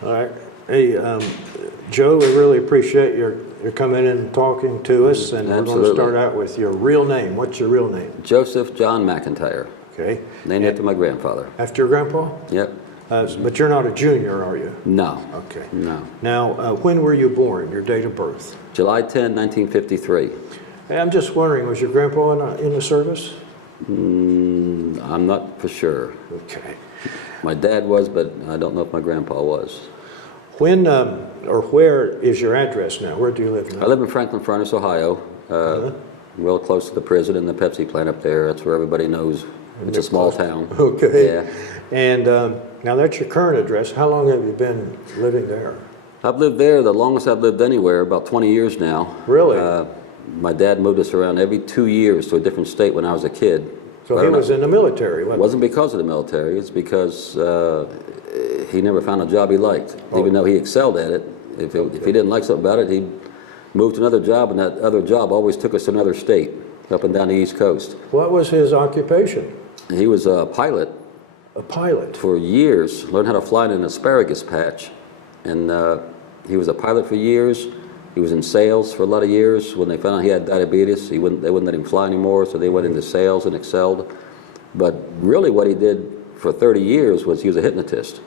All right. Hey, Joe, we really appreciate your coming in and talking to us, and we're going to start out with your real name. What's your real name? Joseph John McIntyre. Okay. Named after my grandfather. After your grandpa? Yep. But you're not a junior, are you? No. Okay. No. Now, when were you born, your date of birth? July 10, 1953. Hey, I'm just wondering, was your grandpa in the service? I'm not for sure. Okay. My dad was, but I don't know if my grandpa was. When or where is your address now? Where do you live now? I live in Franklin Furnace, Ohio, real close to the prison and the Pepsi plant up there. That's where everybody knows. It's a small town. Okay. Yeah. And now that's your current address. How long have you been living there? I've lived there the longest I've lived anywhere, about 20 years now. Really? My dad moved us around every 2 years to a different state when I was a kid. So he was in the military, wasn't It wasn't because of the military. It's because he never found a job he liked, even though he excelled at it. If he didn't like something about it, he'd move to another job, and that other job always took us to another state, up and down the East Coast. What was his occupation? He was a pilot. A pilot? For years, learned how to fly in an asparagus patch. And he was a pilot for years. He was in sales for a lot of years. When they found out he had diabetes, they wouldn't let him fly anymore, so they went into sales and excelled. But really what he did for 30 years was he was a hypnotist.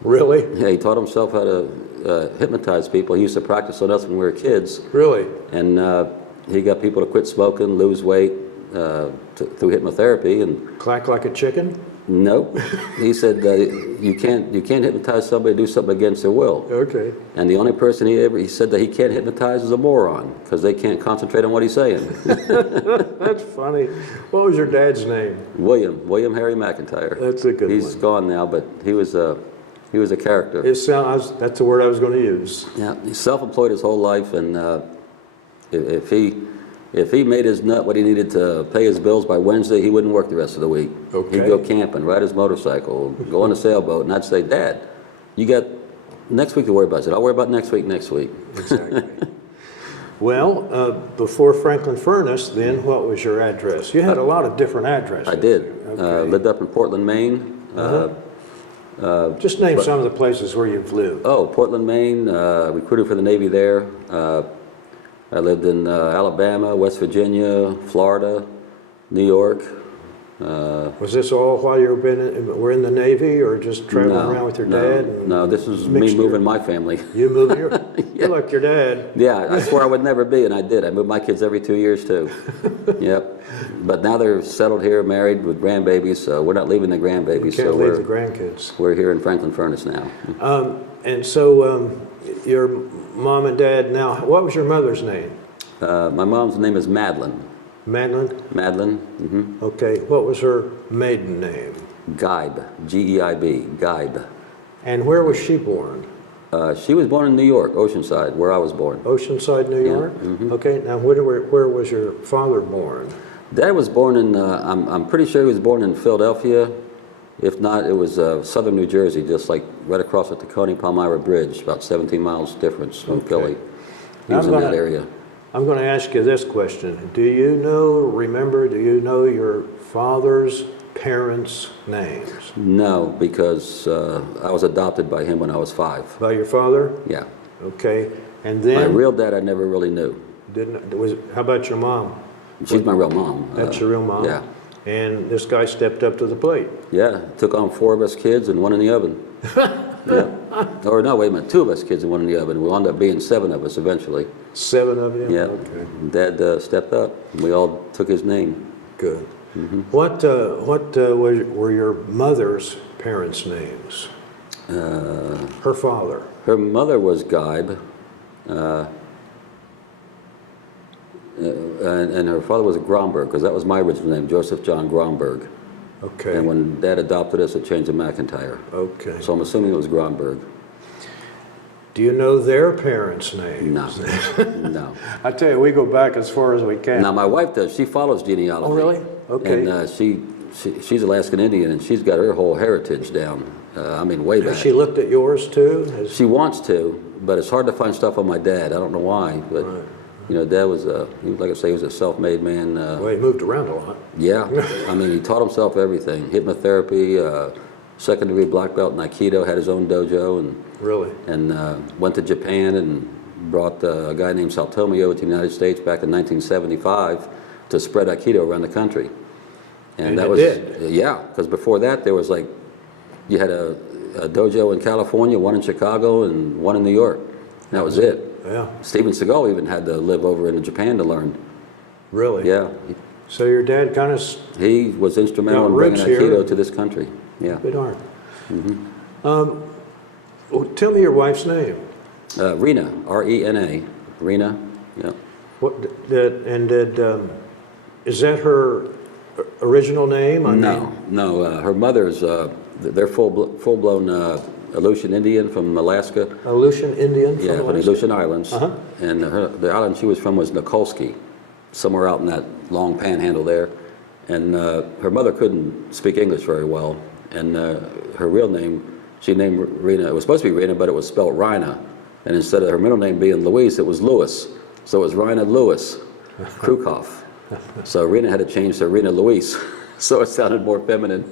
Really? Yeah, he taught himself how to hypnotize people. He used to practice on us when we were kids. Really? And he got people to quit smoking, lose weight through hypnotherapy. And clack like a chicken? No. He said you can't hypnotize somebody to do something against their will. Okay. And the only person he said that he can't hypnotize is a moron, because they can't concentrate on what he's saying. That's funny. What was your dad's name? William Harry McIntyre. That's a good one. He's gone now, but he was a character. That's the word I was going to use. Yeah, he's self-employed his whole life, and if he made his nut what he needed to pay his bills by Wednesday, he wouldn't work the rest of the week. Okay. He'd go camping, ride his motorcycle, go on a sailboat, and I'd say, Dad, you got next week to worry about. I said, I'll worry about next week. Exactly. Well, before Franklin Furnace, then, what was your address? You had a lot of different addresses. I did. Okay. Lived up in Portland, Maine. Just name some of the places where you've lived. Oh, Portland, Maine, recruited for the Navy there. I lived in Alabama, West Virginia, Florida, New York. Was this all while you were in the Navy, or just traveling around with your dad? No, this was me moving my family. You moved you're like your dad. Yeah, I swore I would never be, and I did. I moved my kids every 2 years, too. Yep. But now they're settled here, married with grandbabies, so we're not leaving the grandbabies. You can't leave the grandkids. We're here in Franklin Furnace now. And so your mom and dad now, what was your mother's name? My mom's name is Madeline. Madeline? Madeline. Mm-hmm. Okay. What was her maiden name? Geib. G-E-I-B. Geib. And where was she born? She was born in New York, Oceanside, where I was born. Oceanside, New York? Mm-hmm. Okay. Now, where was your father born? Dad was born in, I'm pretty sure he was born in Philadelphia. If not, it was southern New Jersey, just like right across the Tacony-Palmyra Bridge, about 17 miles difference from Philly. He was in that area. I'm going to ask you this question. Do you know your father's parents' names? No, because I was adopted by him when I was 5. By your father? Yeah. Okay. And then... My real dad I never really knew. How about your mom? She's my real mom. That's your real mom? Yeah. And this guy stepped up to the plate? Yeah, took on 4 of us kids and 1 in the oven. Yeah. Or no, wait a minute, 2 of us kids and 1 in the oven. We wound up being 7 of us eventually. 7 of you? Yeah. Okay. Dad stepped up. We all took his name. Good. Mm-hmm. What were your mother's parents' names? Her father? Her mother was Geib. And her father was Gromberg, because that was my original name, Joseph John Gromberg. Okay. And when Dad adopted us, it changed to McIntyre. Okay. So I'm assuming it was Gromberg. Do you know their parents' names? No. No. I tell you, we go back as far as we can. Now, my wife does. She follows genealogy. Oh, really? Okay. And she's Alaskan Indian, and she's got her whole heritage down. I mean, way back. Has she looked at yours, too? She wants to, but it's hard to find stuff on my dad. I don't know why, but... Right. You know, Dad was, like I say, he was a self-made man. Well, he moved around a lot. Yeah. I mean, he taught himself everything. Hypnotherapy, second-degree black belt in Aikido, had his own dojo, and Really? went to Japan and brought a guy named Saltomio to the United States back in 1975 to spread Aikido around the country. And that it was, did? Yeah, because before that there was like, you had a dojo in California, one in Chicago, and one in New York. And that was it. Yeah. Steven Seagal even had to live over in Japan to learn. Really? Yeah. So your dad kind of He was instrumental in bringing roots here. Aikido to this country. Yeah. good arm. Well, tell me your wife's name. Rena, R-E-N-A. Rena, yeah. Is that her original name? No. Her mother's, they're full-blown Aleutian Indian from Alaska. Aleutian Indian from Yeah, from the Alaska? Aleutian Islands. And the island she was from was Nikolsky, somewhere out in that long panhandle there. And her mother couldn't speak English very well. And her real name, she named Rena, it was supposed to be Rena, but it was spelled Rina. And instead of her middle name being Louise, it was Lewis. So it was Rina Lewis Krukov. So Rena had to change to Rena Louise, so it sounded more feminine.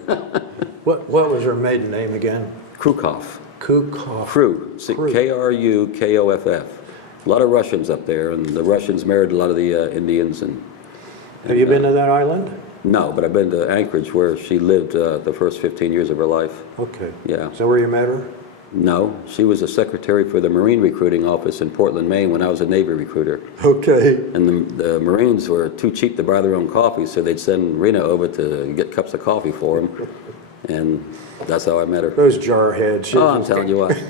What was her maiden name again? Krukov. Krukov. K-R-U-K-O-F-F. A lot of Russians up there, and the Russians married a lot of the Indians. Have you been to that island? No, but I've been to Anchorage, where she lived the first 15 years of her life. Okay. Yeah. Is that where you met her? No, she was a secretary for the Marine recruiting office in Portland, Maine, when I was a Navy recruiter. Okay. And the Marines were too cheap to buy their own coffee, so they'd send Rena over to get cups of coffee for them. And that's how I met her. Those jarheads. Oh, I'm telling you what.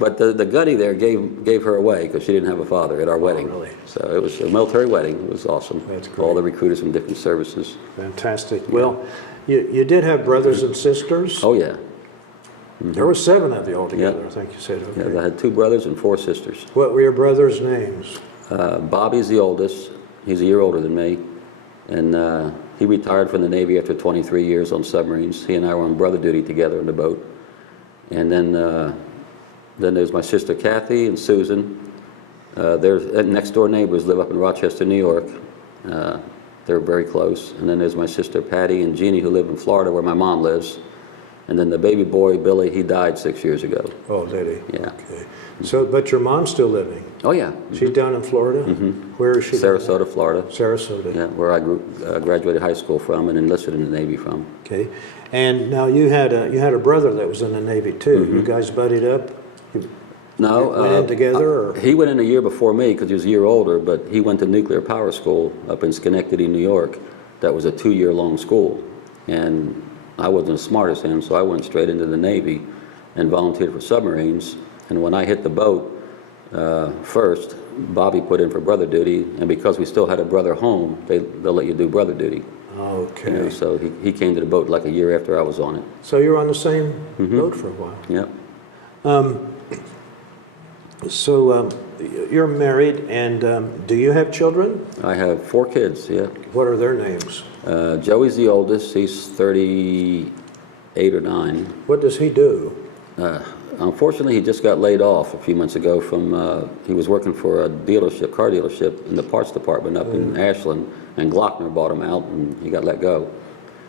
But the gunny there gave her away because she didn't have a father at our wedding. Really? So it was a military wedding. It was awesome. That's great. All the recruiters from different services. Fantastic. Well, you did have brothers and sisters? Oh, yeah. There were 7 of you altogether, Yeah. I think you said. Okay. Yeah, I had 2 brothers and 4 sisters. What were your brothers' names? Bobby's the oldest. He's a year older than me. And he retired from the Navy after 23 years on submarines. He and I were on brother duty together on the boat. And then there's my sister Kathy and Susan. Their next door neighbors live up in Rochester, New York. They're very close. And then there's my sister Patty and Jeannie, who live in Florida, where my mom lives. And then the baby boy, Billy, he died 6 years ago. Oh, did he? Yeah. Okay. So, but your mom's still living? Oh, yeah. She's down in Florida? Where is she? Sarasota, Florida. Sarasota. Yeah, where I graduated high school from and enlisted in the Navy from. Okay. And now you had a brother that was in the Navy too. You guys buddied up? No. Went in together? Or? He went in a year before me because he was a year older, but he went to nuclear power school up in Schenectady, New York. That was a 2-year-long school. And I wasn't as smart as him, so I went straight into the Navy and volunteered for submarines. And when I hit the boat first, Bobby put in for brother duty, and because we still had a brother home, they'll let you do brother duty. Okay. You know, so he came to the boat like a year after I was on it. So you were on the same boat for a while? Yep. So you're married, and do you have children? I have 4 kids, yeah. What are their names? Joey's the oldest. He's 38 or 9. What does he do? Unfortunately, he just got laid off a few months ago from, he was working for a dealership, car dealership in the parts department up in Ashland, and Glockner bought him out and he got let go.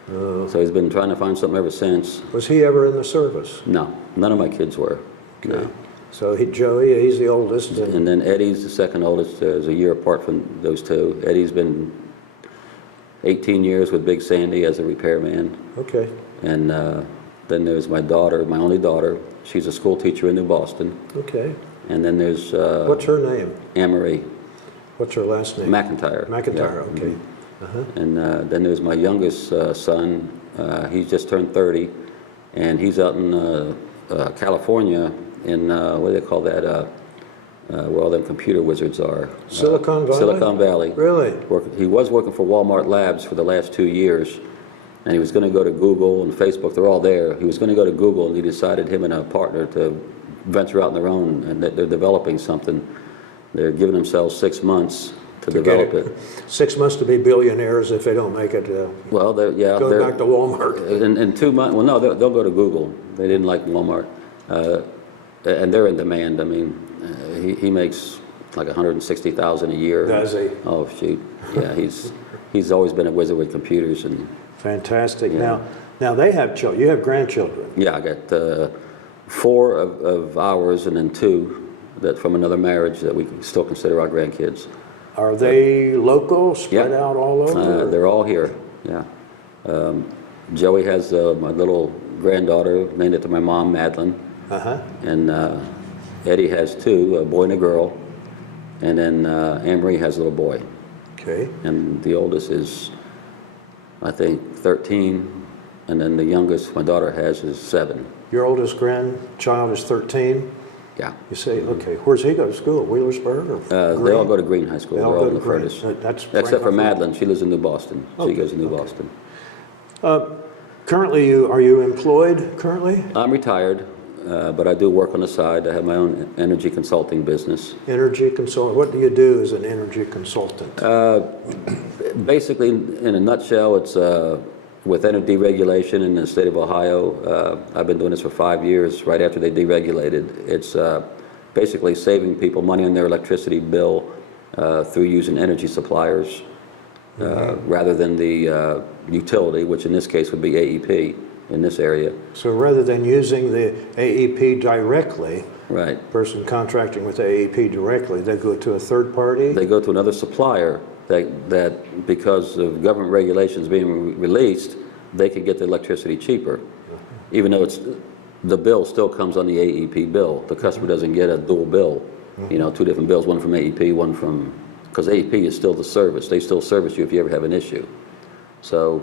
So he's been trying to find something ever since. Was he ever in the service? No, none of my kids were. Okay. No. So Joey, he's the oldest. And then Eddie's the second oldest. There's a year apart from those 2. Eddie's been 18 years with Big Sandy as a repairman. Okay. And then there's my daughter, my only daughter. She's a school teacher in New Boston. Okay. And then there's What's her name? Anne-Marie. What's her last name? McIntyre. McIntyre, Yeah. okay. And then there's my youngest son. He's just turned 30, and he's out in California in, what do they call that, where all them computer wizards are. Silicon Valley? Silicon Valley. Really? He was working for Walmart Labs for the last 2 years, and he was going to go to Google and Facebook. They're all there. He was going to go to Google, and he decided, him and a partner, to venture out on their own, and that they're developing something. They're giving themselves 6 months to develop it. 6 months to be billionaires if they don't make it. Well, Go back to Walmart. In 2 months, well, no, they'll go to Google. They didn't like Walmart. And they're in demand. I mean, he makes like $160,000 a year. Does he? Oh, shoot. Yeah, he's always been a wizard with computers. And Fantastic. Yeah. Now, Now they have children. You have grandchildren. Yeah, I got 4 of ours and then 2 that from another marriage that we can still consider our grandkids. Are they local, spread out all over? They're all here, yeah. Joey has my little granddaughter, named it to my mom, Madeline. And Eddie has 2, a boy and a girl. And then Anne-Marie has a little boy. Okay. And the oldest is, I think, 13. And then the youngest my daughter has is 7. Your oldest grandchild is 13? Yeah. You say, okay, where's he go to school? Wheelersburg or They all go to Green High School. They all They're go all in to the Green. furthest. That's Except for right Madeline. She lives in New Boston. She goes to New Boston. Currently, are you employed currently? I'm retired, but I do work on the side. I have my own energy consulting business. Energy consultant. What do you do as an energy consultant? Basically, in a nutshell, it's with energy deregulation in the state of Ohio. I've been doing this for 5 years, right after they deregulated. It's basically saving people money on their electricity bill through using energy suppliers rather than the utility, which in this case would be AEP in this area. So rather than using the AEP directly, right, person contracting with AEP directly, they go to a third party? They go to another supplier that because of government regulations being released, they can get the electricity cheaper. Even though the bill still comes on the AEP bill. The customer doesn't get a dual bill, 2 different bills, one from AEP, one from, because AEP is still the service. They still service you if you ever have an issue. So,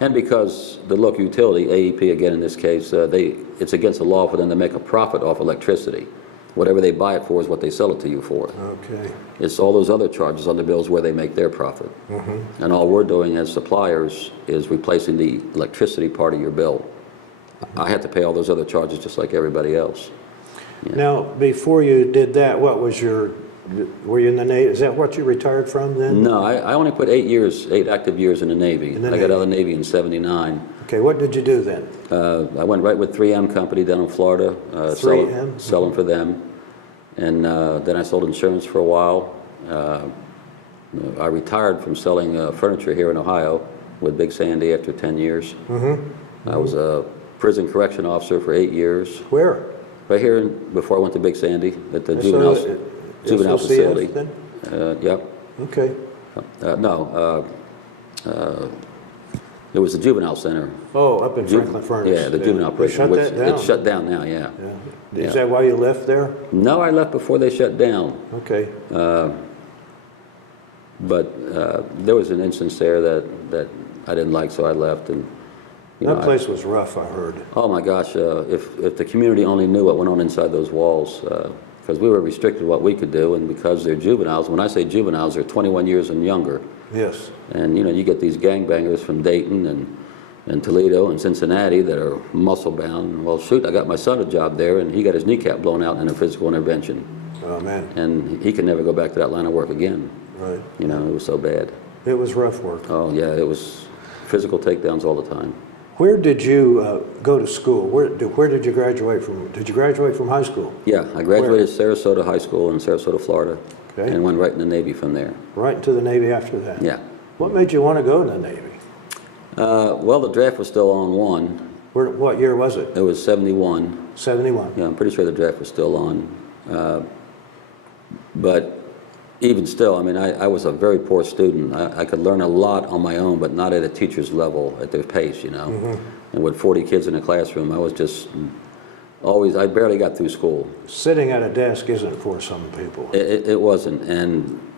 and because the local utility, AEP again in this case, it's against the law for them to make a profit off electricity. Whatever they buy it for is what they sell it to you for. Okay. It's all those other charges on the bills where they make their profit. And all we're doing as suppliers is replacing the electricity part of your bill. I had to pay all those other charges just like everybody else. Yeah. Now, before you did that, what was were you in the Navy? Is that what you retired from then? No, I only put 8 active years in the Navy. I got out of the Navy in '79. Okay, what did you do then? I went right with 3M company down in Florida, 3M? selling for them. And then I sold insurance for a while. I retired from selling furniture here in Ohio with Big Sandy after 10 years. I was a prison correction officer for 8 years. Where? Right here before I went to Big Sandy at the juvenile facility. Then? Yep. Okay. No, it was the juvenile center. Oh, up in Franklin Furnace. Yeah, the juvenile prison. Shut that down. It's shut down now, yeah. Is that why you left there? No, I left before they shut down. Okay. But there was an instance there that I didn't like, so I left. And that place was rough, I heard. Oh my gosh! If the community only knew what went on inside those walls, because we were restricted what we could do, and because they're juveniles. When I say juveniles, they're 21 years and younger. Yes. And you get these gangbangers from Dayton and Toledo and Cincinnati that are muscle bound. Well, shoot, I got my son a job there, and he got his kneecap blown out in a physical intervention. Oh man. And he can never go back to that line of work again. Right. It was so bad. It was rough work. Oh yeah, it was physical takedowns all the time. Where did you go to school? Where did you graduate from? Did you graduate from high school? Yeah, I graduated Sarasota High School in Sarasota, Florida, and went right in the Navy from there. Right into the Navy after that? Yeah. What made you want to go to the Navy? Well, the draft was still on one. What year was it? It was 71. 71? Yeah, I'm pretty sure the draft was still on. But even still, I mean, I was a very poor student. I could learn a lot on my own, but not at a teacher's level, at their pace, And with 40 kids in a classroom, I was just I barely got through school. Sitting at a desk isn't for some people. It wasn't,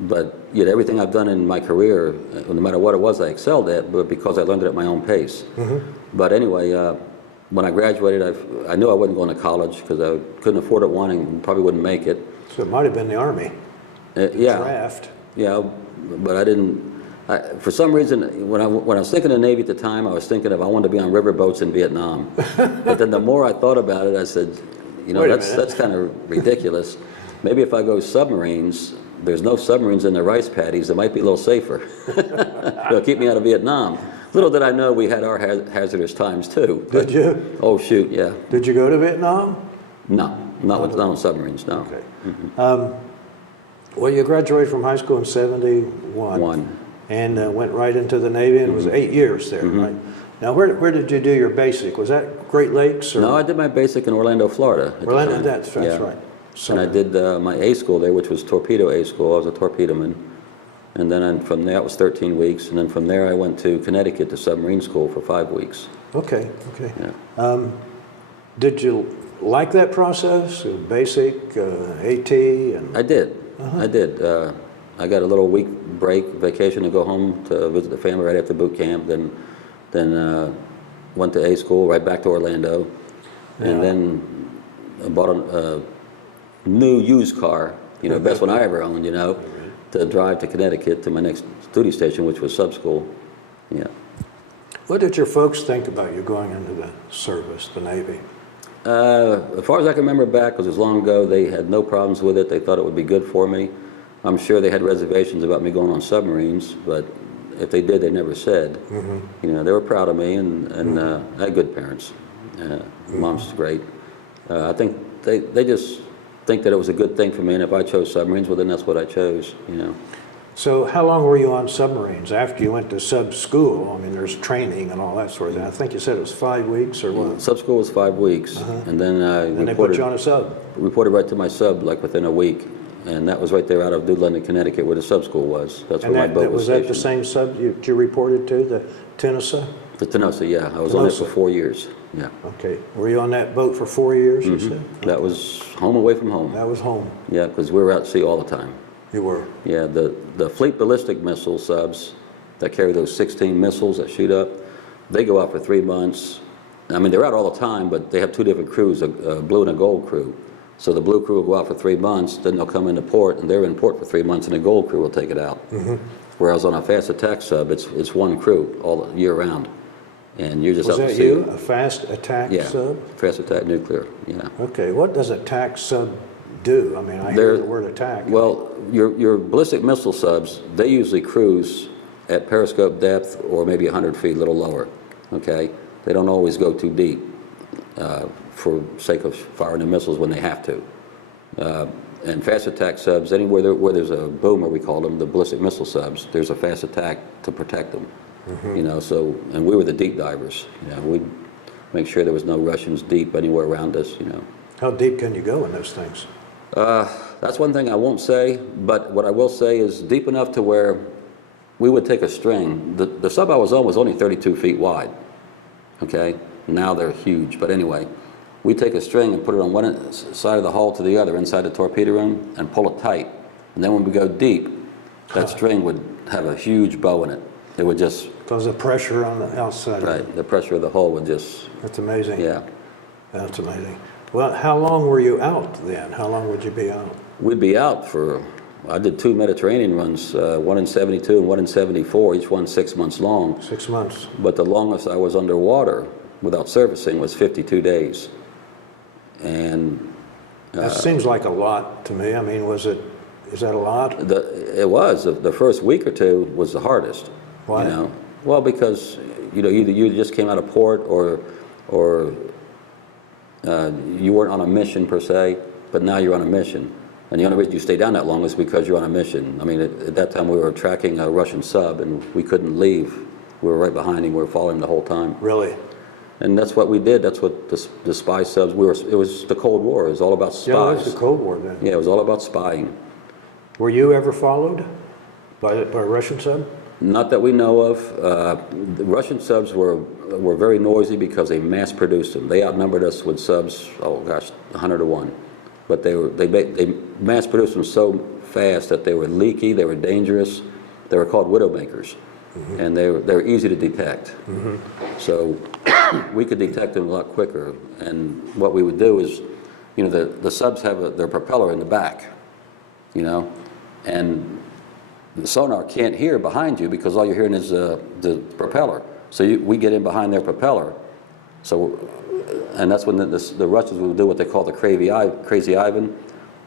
but yet everything I've done in my career, no matter what it was, I excelled at, but because I learned it at my own pace. But anyway, when I graduated, I knew I wasn't going to college because I couldn't afford it, one, and probably wouldn't make it. So it might have been the Army. Yeah. Draft. Yeah, but I didn't. For some reason, when I was thinking of the Navy at the time, I was thinking I wanted to be on riverboats in Vietnam. But then the more I thought about it, I said, that's kind of ridiculous. Maybe if I go submarines, there's no submarines in the rice paddies. It might be a little safer. It'll keep me out of Vietnam. Little did I know we had our hazardous times too. Did you? Oh shoot, yeah. Did you go to Vietnam? No, not on submarines. No. Okay. Well, you graduated from high school in 71. And went right into the Navy, and it was 8 years there, right? Now, where did you do your basic? Was that Great Lakes? Or? No, I did my basic in Orlando, Florida. Orlando, that's yeah. right. And I did my A school there, which was torpedo A school. I was a torpedoman. And then from there, it was 13 weeks. And then from there, I went to Connecticut to submarine school for 5 weeks. Okay, okay. Yeah. Did you like that process? Basic, AT? And... I did. I did. I got a little week break, vacation to go home to visit the family right after boot camp. Then went to A school, right back to Orlando. And then I bought a new used car, best one I ever owned, to drive to Connecticut to my next duty station, which was sub school. Yeah. What did your folks think about you going into the service, the Navy? As far as I can remember back, because it was long ago, they had no problems with it. They thought it would be good for me. I'm sure they had reservations about me going on submarines, but if they did, they never said. They were proud of me, and I had good parents. Mom's great. I think they just think that it was a good thing for me, and if I chose submarines, well, then that's what I chose. So how long were you on submarines after you went to sub school? I mean, there's training and all that sort of thing. I think you said it was 5 weeks or what? Sub school was 5 weeks, and then and they put you on a sub? Reported right to my sub, like within a week, and that was right there out of New London, Connecticut, where the sub school was. That's where my boat was stationed. Was that the same sub you reported to, the Tennessee? The Tennessee, yeah. I was on it for 4 years. Yeah. Okay. Were you on that boat for 4 years, you said? That was home away from home. That was home. Yeah, because we were out at sea all the time. You were? Yeah, the fleet ballistic missile subs that carry those 16 missiles that shoot up, they go out for 3 months. I mean, they're out all the time, but they have two different crews, a blue and a gold crew. So the blue crew will go out for 3 months, then they'll come into port, and they're in port for 3 months, and the gold crew will take it out. Whereas on a fast attack sub, it's one crew all year round. And you're just Was out that to sea. you, a fast attack sub? Fast attack nuclear, yeah. Okay, what does attack sub do? I mean, I hear the word attack. Well, your ballistic missile subs, they usually cruise at periscope depth or maybe 100 feet, a little lower, okay? They don't always go too deep for sake of firing the missiles when they have to. And fast attack subs, anywhere where there's a boomer, we call them, the ballistic missile subs, there's a fast attack to protect them. And we were the deep divers. We'd make sure there was no Russians deep anywhere around us. How deep can you go in those things? That's one thing I won't say, but what I will say is deep enough to where we would take a string. The sub I was on was only 32 feet wide, okay? Now they're huge, but anyway, we take a string and put it on one side of the hull to the other inside the torpedo room and pull it tight. And then when we go deep, that string would have a huge bow in it. It would just... Because the pressure on the outside. Right, the pressure of the hull would just... That's amazing. Yeah. That's amazing. Well, how long were you out then? How long would you be out? We'd be out for... I did 2 Mediterranean runs, one in 72 and one in 74, each one 6 months long. 6 months. But the longest I was underwater without servicing was 52 days. And... that seems like a lot to me. I mean, is that a lot? It was. The first week or two was the hardest. Why? Well, because either you just came out of port or you weren't on a mission per se, but now you're on a mission. And the only reason you stay down that long is because you're on a mission. I mean, at that time we were tracking a Russian sub and we couldn't leave. We were right behind him. We were following him the whole time. Really? And that's what we did. That's what the spy subs, it was the Cold War. It was all about spies. Yeah, it was the Cold War then. Yeah, it was all about spying. Were you ever followed by a Russian sub? Not that we know of. The Russian subs were very noisy because they mass produced them. They outnumbered us with subs, 100 to 1. But they mass produced them so fast that they were leaky, they were dangerous. They were called widowmakers. And they were easy to detect. So we could detect them a lot quicker. And what we would do is, the subs have their propeller in the back, and the sonar can't hear behind you because all you're hearing is the propeller. So we get in behind their propeller. And that's when the Russians will do what they call the crazy Ivan.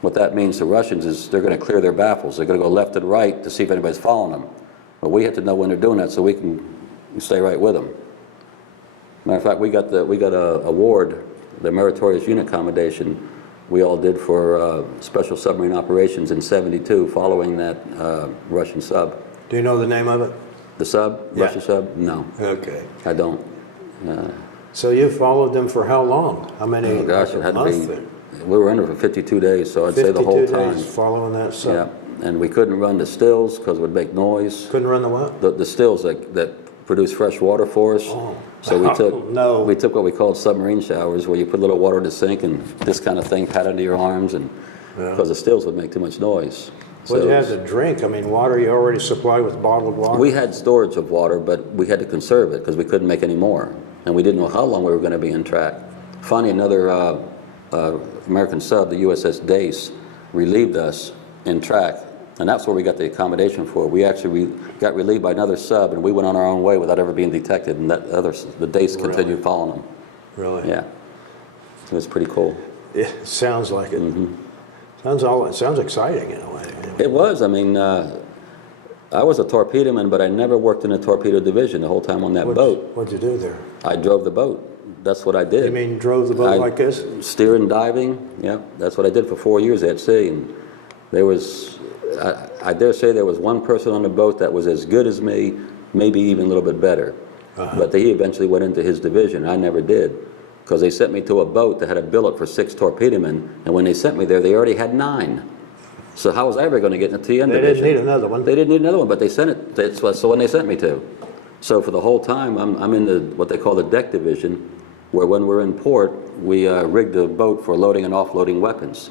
What that means to Russians is they're going to clear their baffles. They're going to go left and right to see if anybody's following them. But we have to know when they're doing that so we can stay right with them. Matter of fact, we got a award, the Meritorious Unit Commendation, we all did for special submarine operations in '72 following that Russian sub. Do you know the name of it? The sub? Yeah. Russian sub? No. Okay. I don't. So you followed them for how long? How many? Oh gosh, it had to be. Month? We were in it for 52 days, so I'd say the whole 52 time. days following that sub. Yeah, and we couldn't run the stills because it would make noise. Couldn't run the what? The stills that produce fresh water for us. Oh. So we No. took what we called submarine showers, where you put a little water in the sink and this kind of thing pat into your arms, and because the stills would make too much noise. What you had to drink? I mean, water you already supplied with bottled water? We had storage of water, but we had to conserve it because we couldn't make any more, and we didn't know how long we were going to be in track. Finally, another American sub, the USS Dace, relieved us in track, and that's where we got the accommodation for. We actually got relieved by another sub, and we went on our own way without ever being detected, and the Dace continued following them. Really? Yeah. It was pretty cool. It sounds like it. Mm-hmm. It sounds exciting in a way. It was. I mean, I was a torpedoman, but I never worked in a torpedo division the whole time on that boat. What'd you do there? I drove the boat. That's what I did. You mean drove the boat like this? Steering, diving, yeah. That's what I did for 4 years at sea. And there was, I dare say there was one person on the boat that was as good as me, maybe even a little bit better. But he eventually went into his division. I never did, because they sent me to a boat that had a billet for 6 torpedomen, and when they sent me there, they already had 9. So how was I ever going to get in the TN division? They didn't need another one. They didn't need another one, but they sent it. That's the one they sent me to. So for the whole time, I'm in what they call the deck division, where when we're in port, we rig the boat for loading and offloading weapons.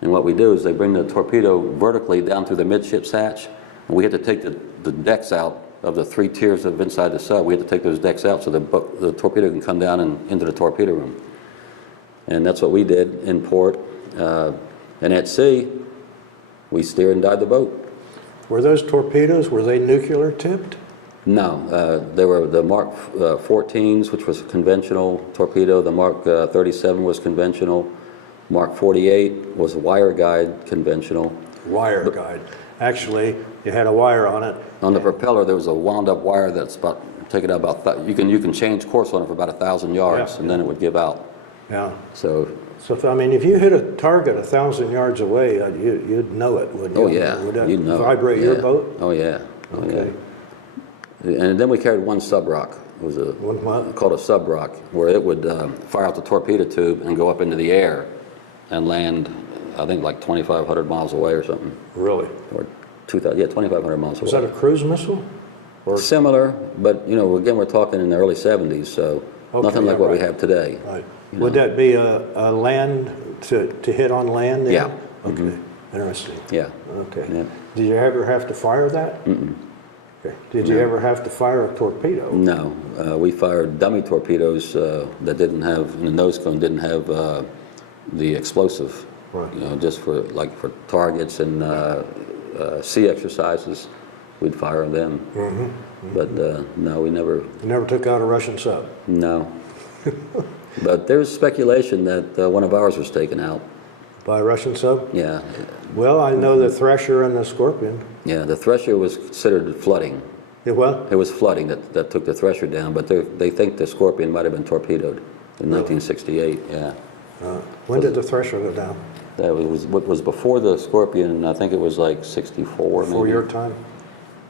And what we do is they bring the torpedo vertically down through the midships hatch, and we have to take the decks out of the 3 tiers of inside the sub. We have to take those decks out so the torpedo can come down and into the torpedo room. And that's what we did in port. And at sea, we steer and dive the boat. Were those torpedoes, were they nuclear tipped? No, they were the Mark 14s, which was a conventional torpedo. The Mark 37 was conventional. Mark 48 was wire guide conventional. Wire guide. Actually, you had a wire on it. On the propeller, there was a wound-up wire that's taken out about, you can change course on it for about 1,000 yards, and then it would give out. Yeah. So I mean, if you hit a target 1,000 yards away, you'd know it, wouldn't you? Oh yeah, Would that you'd know. vibrate your boat? Oh yeah. Oh, Okay. yeah. And then we carried one sub rock. It was called a sub rock, where it would fire out the torpedo tube and go up into the air and land, I think, like 2,500 miles away or something. Really? Or 2,000, yeah, 2,500 miles away. Was that a cruise missile? Or similar, but again, we're talking in the early 70s, so nothing like what we have today. Right. Would that be a land to hit on land? Then? Yeah. Okay. Interesting. Yeah. Okay. Yeah. Did you ever have to fire that? Mm-mm. Okay. Did you ever have to fire a torpedo? No. We fired dummy torpedoes that didn't have, in the nose cone, didn't have the explosive. Right. Just for targets and sea exercises, we'd fire them. Mm-hmm. Mm-hmm. But no, we never. You never took out a Russian sub? No. But there's speculation that one of ours was taken out. By a Russian sub? Yeah. Well, I know the Thresher and the Scorpion. Yeah, the Thresher was considered flooding. It what? It was flooding that took the Thresher down, but they think the Scorpion might have been torpedoed in 1968, yeah. When did the Thresher go down? That was what was before the Scorpion. I think it was like 64 maybe. Before your time?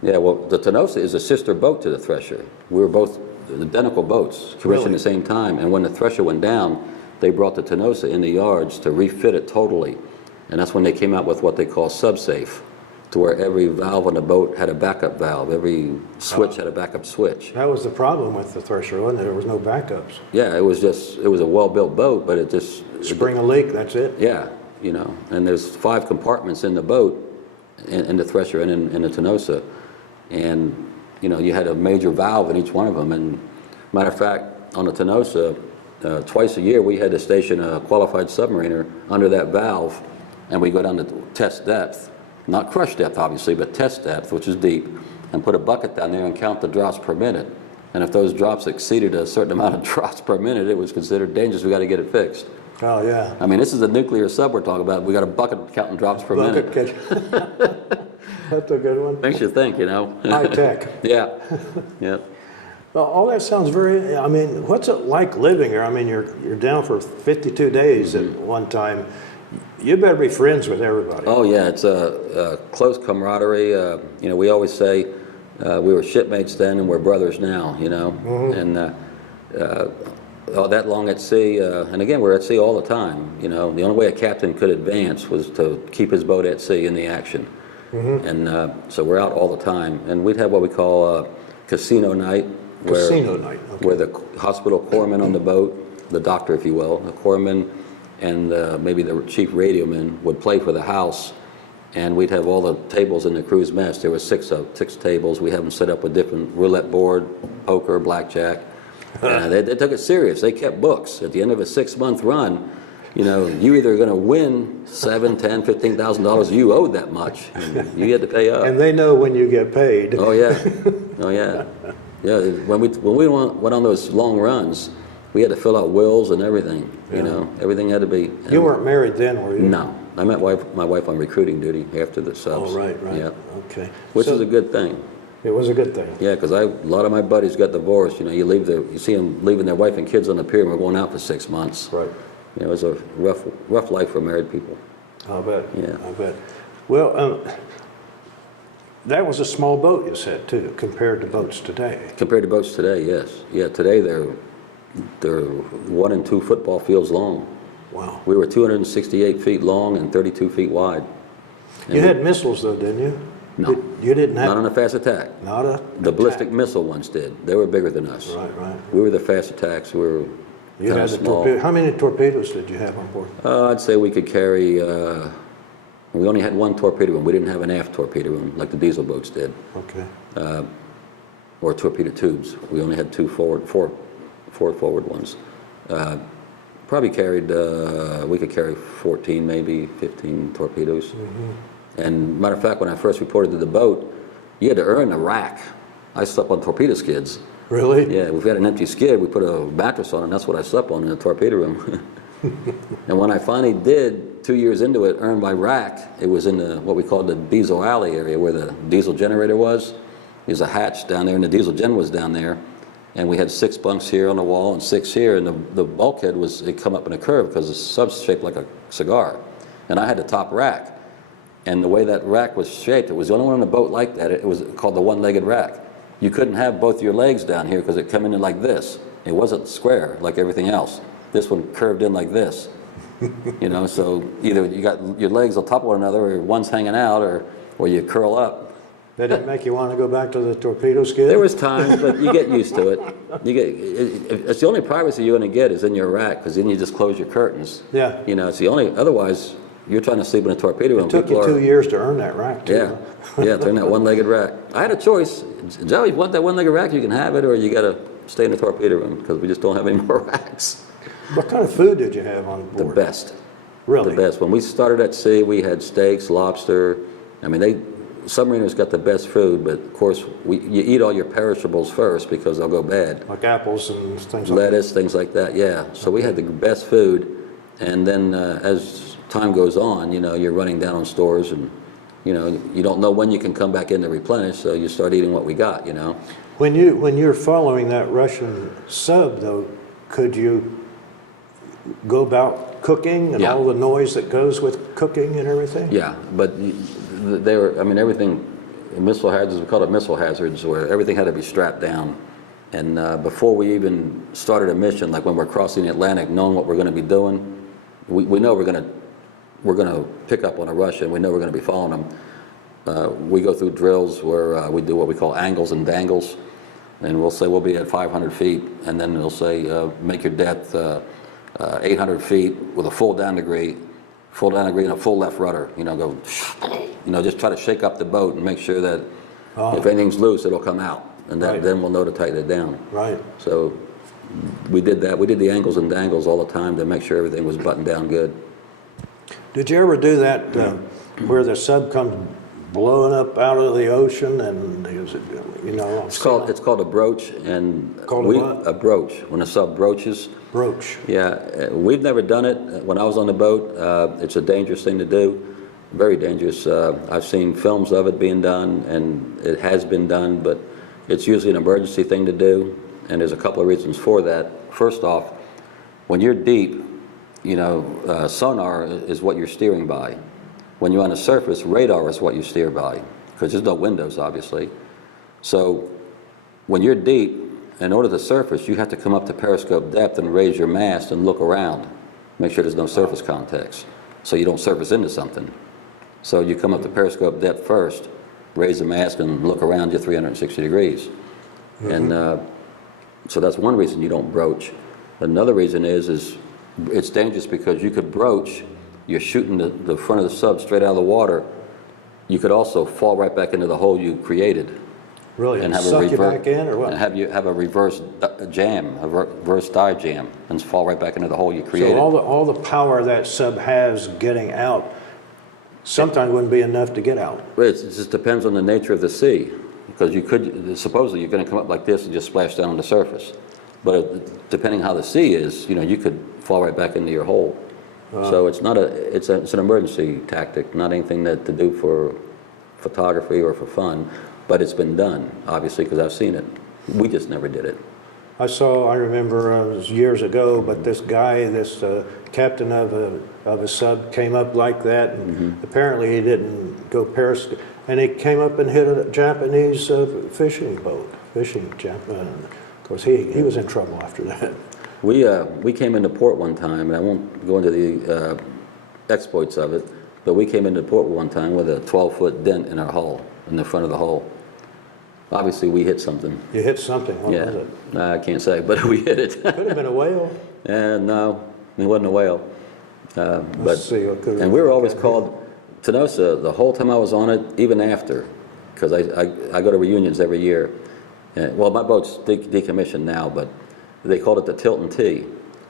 Yeah, well, the Tenosa is a sister boat to the Thresher. We were both identical boats, commissioned at the same time, and when the Thresher went down, they brought the Tenosa in the yards to refit it totally, and that's when they came out with what they call subsafe, to where every valve on the boat had a backup valve, every switch had a backup switch. That was the problem with the Thresher, wasn't it? There was no backups. Yeah, it was a well-built boat, but it just... Spring a leak, that's it? Yeah, and there's 5 compartments in the boat, in the Thresher and in the Tenosa, and you had a major valve in each one of them. And matter of fact, on the Tenosa, twice a year we had to station a qualified submariner under that valve, and we go down to test depth, not crush depth obviously, but test depth, which is deep, and put a bucket down there and count the drops per minute. And if those drops exceeded a certain amount of drops per minute, it was considered dangerous. We got to get it fixed. Oh yeah. I mean, this is a nuclear sub we're talking about. We got a bucket counting drops per minute. That's a good one. Makes you think, High tech. Yeah. Yeah. Well, all that sounds very, I mean, what's it like living here? I mean, you're down for 52 days at one time. You better be friends with everybody. Oh yeah, it's a close camaraderie. We always say we were shipmates then and we're brothers now, and that long at sea, and again, we're at sea all the time. You know, the only way a captain could advance was to keep his boat at sea in the action. And so we're out all the time. And we'd have what we call casino night. Casino night, okay. Where the hospital corpsman on the boat, the doctor, if you will, the corpsman, and maybe the chief radioman would play for the house. And we'd have all the tables in the crew's mess. There were six tables. We have them set up with different roulette board, poker, blackjack. They took it serious. They kept books. At the end of a 6-month run, you know, you either going to win $7,000, $10,000, $15,000. You owed that much. And you had to pay up. And they know when you get paid. Oh yeah, oh yeah, yeah. When we went on those long runs, we had to fill out wills and everything. Yeah. You know, everything had to be. You weren't married then, were you? No, I met my wife on recruiting duty after the subs. Oh right. Yeah. Okay. Which is a good thing. It was a good thing. Yeah, because a lot of my buddies got divorced. You know, you see them leaving their wife and kids on the pier, and we're going out for 6 months. Right. You know, it was a rough life for married people. I'll bet. Yeah. I bet. Well, that was a small boat, you said, too, compared to boats today. Compared to boats today, yes. Yeah, today they're 1 and 2 football fields long. Wow. We were 268 feet long and 32 feet wide. And you had missiles, though, didn't you? No. You didn't have... Not on a fast attack. Not a... The ballistic missile ones did. They were bigger than us. Right. We were the fast attacks. We were You had the small. How many torpedoes did you have on board? I'd say we could carry, we only had 1 torpedo room. We didn't have an aft torpedo room like the diesel boats did. Okay. Or torpedo tubes. We only had 2 four forward ones. Probably carried, we could carry 14, maybe 15 torpedoes. And matter of fact, when I first reported to the boat, you had to earn a rack. I slept on torpedo skids. Really? Yeah, if we had an empty skid, we put a mattress on, and that's what I slept on in the torpedo room. And when I finally did, 2 years into it, earn my rack, it was in what we called the diesel alley area where the diesel generator was. There's a hatch down there, and the diesel gen was down there. And we had 6 bunks here on the wall and 6 here, and the bulkhead it come up in a curve because the sub's shaped like a cigar. And I had the top rack. And the way that rack was shaped, it was the only one on the boat like that. It was called the one-legged rack. You couldn't have both your legs down here because it come in like this. It wasn't square like everything else. This one curved in like this. You know, so either you got your legs on top of one another, or one's hanging out, or you curl up. That didn't make you want to go back to the torpedo skid? There was times, but you get used to it. It's the only privacy you're going to get is in your rack, because then you just close your curtains. Yeah. You know, it's the only, otherwise, you're trying to sleep in a torpedo room. It took you 2 years to earn that rack, too. Yeah, turn that one-legged rack. I had a choice. Joe, if you want that one-legged rack, you can have it, or you got to stay in the torpedo room, because we just don't have any more racks. What kind of food did you have on board? The best. Really? The best. When we started at sea, we had steaks, lobster. I mean, submariners got the best food, but of course, you eat all your perishables first because they'll go bad. Like apples and things like Lettuce, that? things like that, yeah. So we had the best food, and then as time goes on, you know, you're running down on stores, and, you know, you don't know when you can come back in to replenish, so you start eating what we got, you know. When you're following that Russian sub, though, could you go about cooking and all the noise that goes with cooking and everything? Yeah, but they were, I mean, everything, missile hazards, we call it missile hazards, where everything had to be strapped down. And before we even started a mission, like when we're crossing the Atlantic, knowing what we're going to be doing, we know we're going to pick up on a Russian. We know we're going to be following them. We go through drills where we do what we call angles and dangles, and we'll say we'll be at 500 feet, and then they'll say make your depth 800 feet with a full down degree and a full left rudder. You know, go, you know, just try to shake up the boat and make sure that if anything's loose, it'll come out, and then we'll know to tighten it down. Right. So we did that. We did the angles and dangles all the time to make sure everything was buttoned down good. Did you ever do that where the sub comes blowing up out of the ocean and you know? It's called a broach, and a broach. When a sub broaches. Broach. Yeah, we've never done it. When I was on the boat, it's a dangerous thing to do, very dangerous. I've seen films of it being done, and it has been done, but it's usually an emergency thing to do, and there's a couple of reasons for that. First off, when you're deep, you know, sonar is what you're steering by. When you're on the surface, radar is what you steer by, because there's no windows, obviously. So when you're deep in order to surface, you have to come up to periscope depth and raise your mast and look around. Make sure there's no surface contacts, so you don't surface into something. So you come up to periscope depth first, raise the mast and look around you 360 degrees. And so that's one reason you don't broach. Another reason is it's dangerous because you could broach, you're shooting the front of the sub straight out of the water. You could also fall right back into the hole you created. Really? And have suck a you back in, or what? And have a reverse jam, a reverse dive jam, and fall right back into the hole you created. So all the power that sub has getting out sometimes wouldn't be enough to get out. It just depends on the nature of the sea, because you could, supposedly you're going to come up like this and just splash down on the surface. But depending how the sea is, you know, you could fall right back into your hole. So it's not it's an emergency tactic, not anything to do for photography or for fun, but it's been done, obviously, because I've seen it. We just never did it. I remember it was years ago, but this guy, this captain of a sub came up like that, and apparently he didn't go periscope, and he came up and hit a Japanese fishing boat, of course, he was in trouble after that. We came into port one time, and I won't go into the exploits of it, but we came into port one time with a 12-foot dent in our hull, in the front of the hull. Obviously, we hit something. You hit something. What was it? I can't say, but we hit it. Could have been a whale. No, it wasn't a whale. Let's see. And we were always called Tenosa the whole time I was on it, even after, because I go to reunions every year. Well, my boat's decommissioned now, but they called it the Tilting T,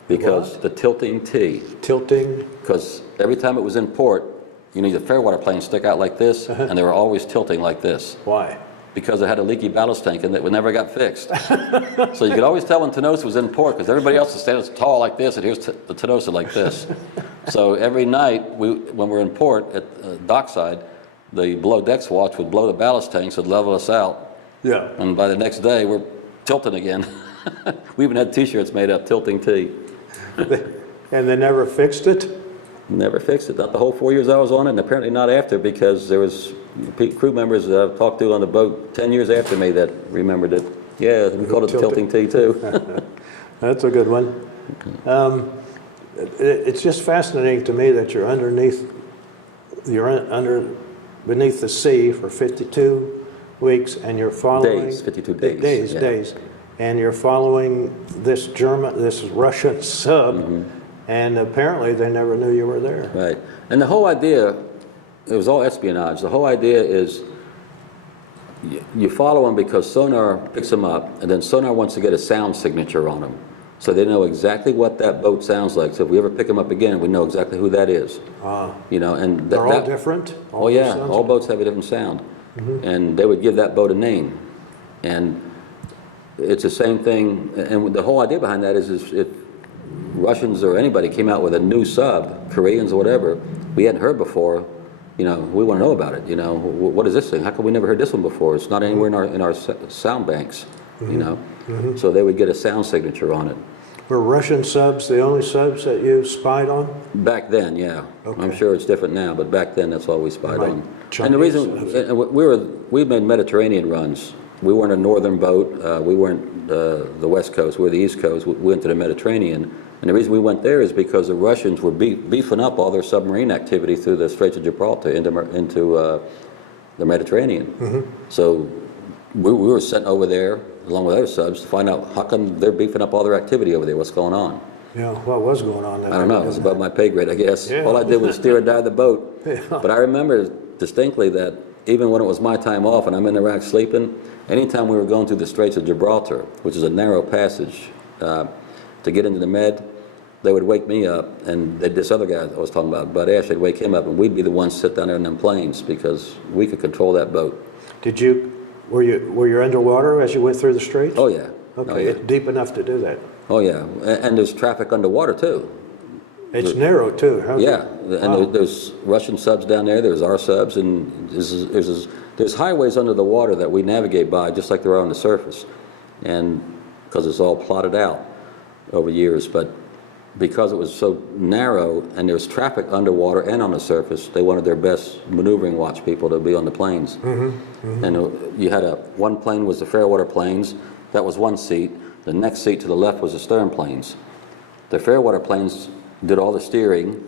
because the Tilting T. Tilting? Because every time it was in port, you need the fairwater planes stick out like this, and they were always tilting like this. Why? Because it had a leaky ballast tank in that never got fixed. So you could always tell when Tenosa was in port, because everybody else is standing tall like this, and here's the Tenosa like this. So every night, when we're in port at dockside, the below decks watch would blow the ballast tanks and level us out. Yeah. And by the next day, we're tilting again. We even had T-shirts made up, Tilting T. And they never fixed it? Never fixed it. Not the whole 4 years I was on it, and apparently not after, because there was crew members that I've talked to on the boat 10 years after me that remembered it. Yeah, we called it the Tilting T too. That's a good one. It's just fascinating to me that you're beneath the sea for 52 weeks, and you're following days, 52 days. Days, and you're following this Russian sub. And apparently they never knew you were there. Right. And the whole idea, it was all espionage. The whole idea is you follow them because sonar picks them up, and then sonar wants to get a sound signature on them. So they know exactly what that boat sounds like. So if we ever pick them up again, we know exactly who that is. You know, and they're all different? All boats have a different sound. And they would give that boat a name. And it's the same thing, and the whole idea behind that is if Russians or anybody came out with a new sub, Koreans or whatever, we hadn't heard before, you know, we want to know about it. You know, what is this thing? How come we never heard this one before? It's not anywhere in our sound banks, you know. So they would get a sound signature on it. Were Russian subs the only subs that you spied on? Back then, yeah. Okay. I'm sure it's different now, but back then that's all we spied on. Chinese and the reason we made Mediterranean runs. We weren't a northern boat. We weren't the West Coast. We were the East Coast. We went to the Mediterranean. And the reason we went there is because the Russians were beefing up all their submarine activity through the Straits of Gibraltar into the Mediterranean. So we were sent over there, along with other subs, to find out how come they're beefing up all their activity over there, what's going on. Yeah, what was going on there? I don't know. It was above my pay grade, I guess. Yeah. All I did was steer and dive the boat. Yeah. But I remember distinctly that even when it was my time off and I'm in the rack sleeping, anytime we were going through the Straits of Gibraltar, which is a narrow passage to get into the Med, they would wake me up, and this other guy I was talking about, Bud Ash, they'd wake him up, and we'd be the ones sit down there in them planes because we could control that boat. Were you underwater as you went through the Straits? Oh yeah. Okay, oh, yeah. It's deep enough to do that. Oh yeah, and there's traffic underwater too. It's narrow too. Yeah, and there's Russian subs down there. There's our subs, and there's highways under the water that we navigate by, just like there are on the surface, and because it's all plotted out over years. But because it was so narrow and there's traffic underwater and on the surface, they wanted their best maneuvering watch people to be on the planes. And you had one plane was the fairwater planes, That was one seat. The next seat to the left was the stern planes. The fairwater planes did all the steering,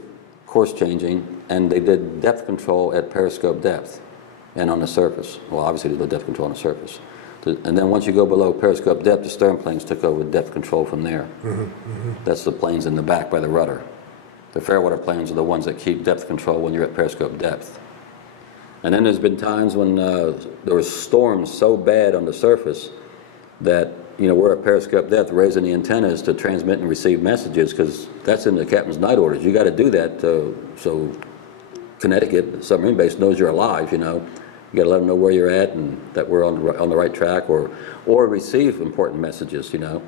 course changing, and they did depth control at periscope depth and on the surface. Well, obviously they did depth control on the surface. And then once you go below periscope depth, the stern planes took over depth control from there. That's the planes in the back by the rudder. The fairwater planes are the ones that keep depth control when you're at periscope depth. And then there's been times when there was storms so bad on the surface that, you know, we're at periscope depth raising the antennas to transmit and receive messages, because that's in the captain's night orders. You got to do that so Connecticut, submarine base, knows you're alive, you know. You got to let them know where you're at and that we're on the right track, or receive important messages, you know.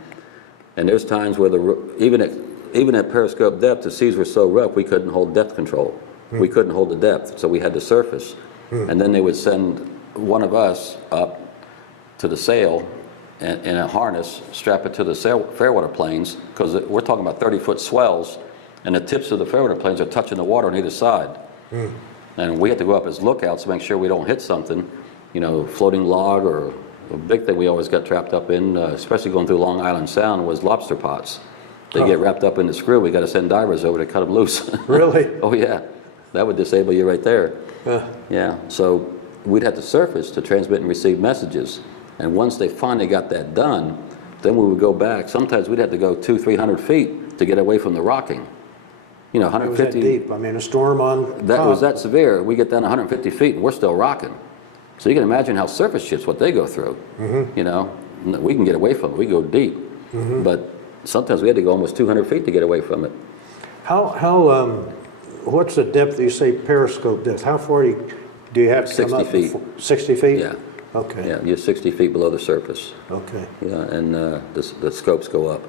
And there's times where even at periscope depth, the seas were so rough we couldn't hold depth control. We couldn't hold the depth, so we had to surface. And then they would send one of us up to the sail in a harness, strap it to the fairwater planes, because we're talking about 30-foot swells, and the tips of the fairwater planes are touching the water on either side. And we had to go up as lookouts to make sure we don't hit something, you know, floating log, or a big thing we always got trapped up in, especially going through Long Island Sound, was lobster pots. They get wrapped up in the screw. We got to send divers over to cut them loose. Really? Oh yeah, that would disable you right there. Yeah, so we'd have to surface to transmit and receive messages. And once they finally got that done, then we would go back. Sometimes we'd have to go 200-300 feet to get away from the rocking. You know, 150. It was that deep. I mean, a storm on That top. was that severe. We get down 150 feet and we're still rocking. So you can imagine how surface ships, what they go through. You know, we can get away from it. We go deep. But sometimes we had to go almost 200 feet to get away from it. What's the depth, you say periscope depth? How far do you have to come 60 up? feet. 60 feet? Yeah. Okay. Yeah, you're 60 feet below the surface. Okay. Yeah, and the scopes go up.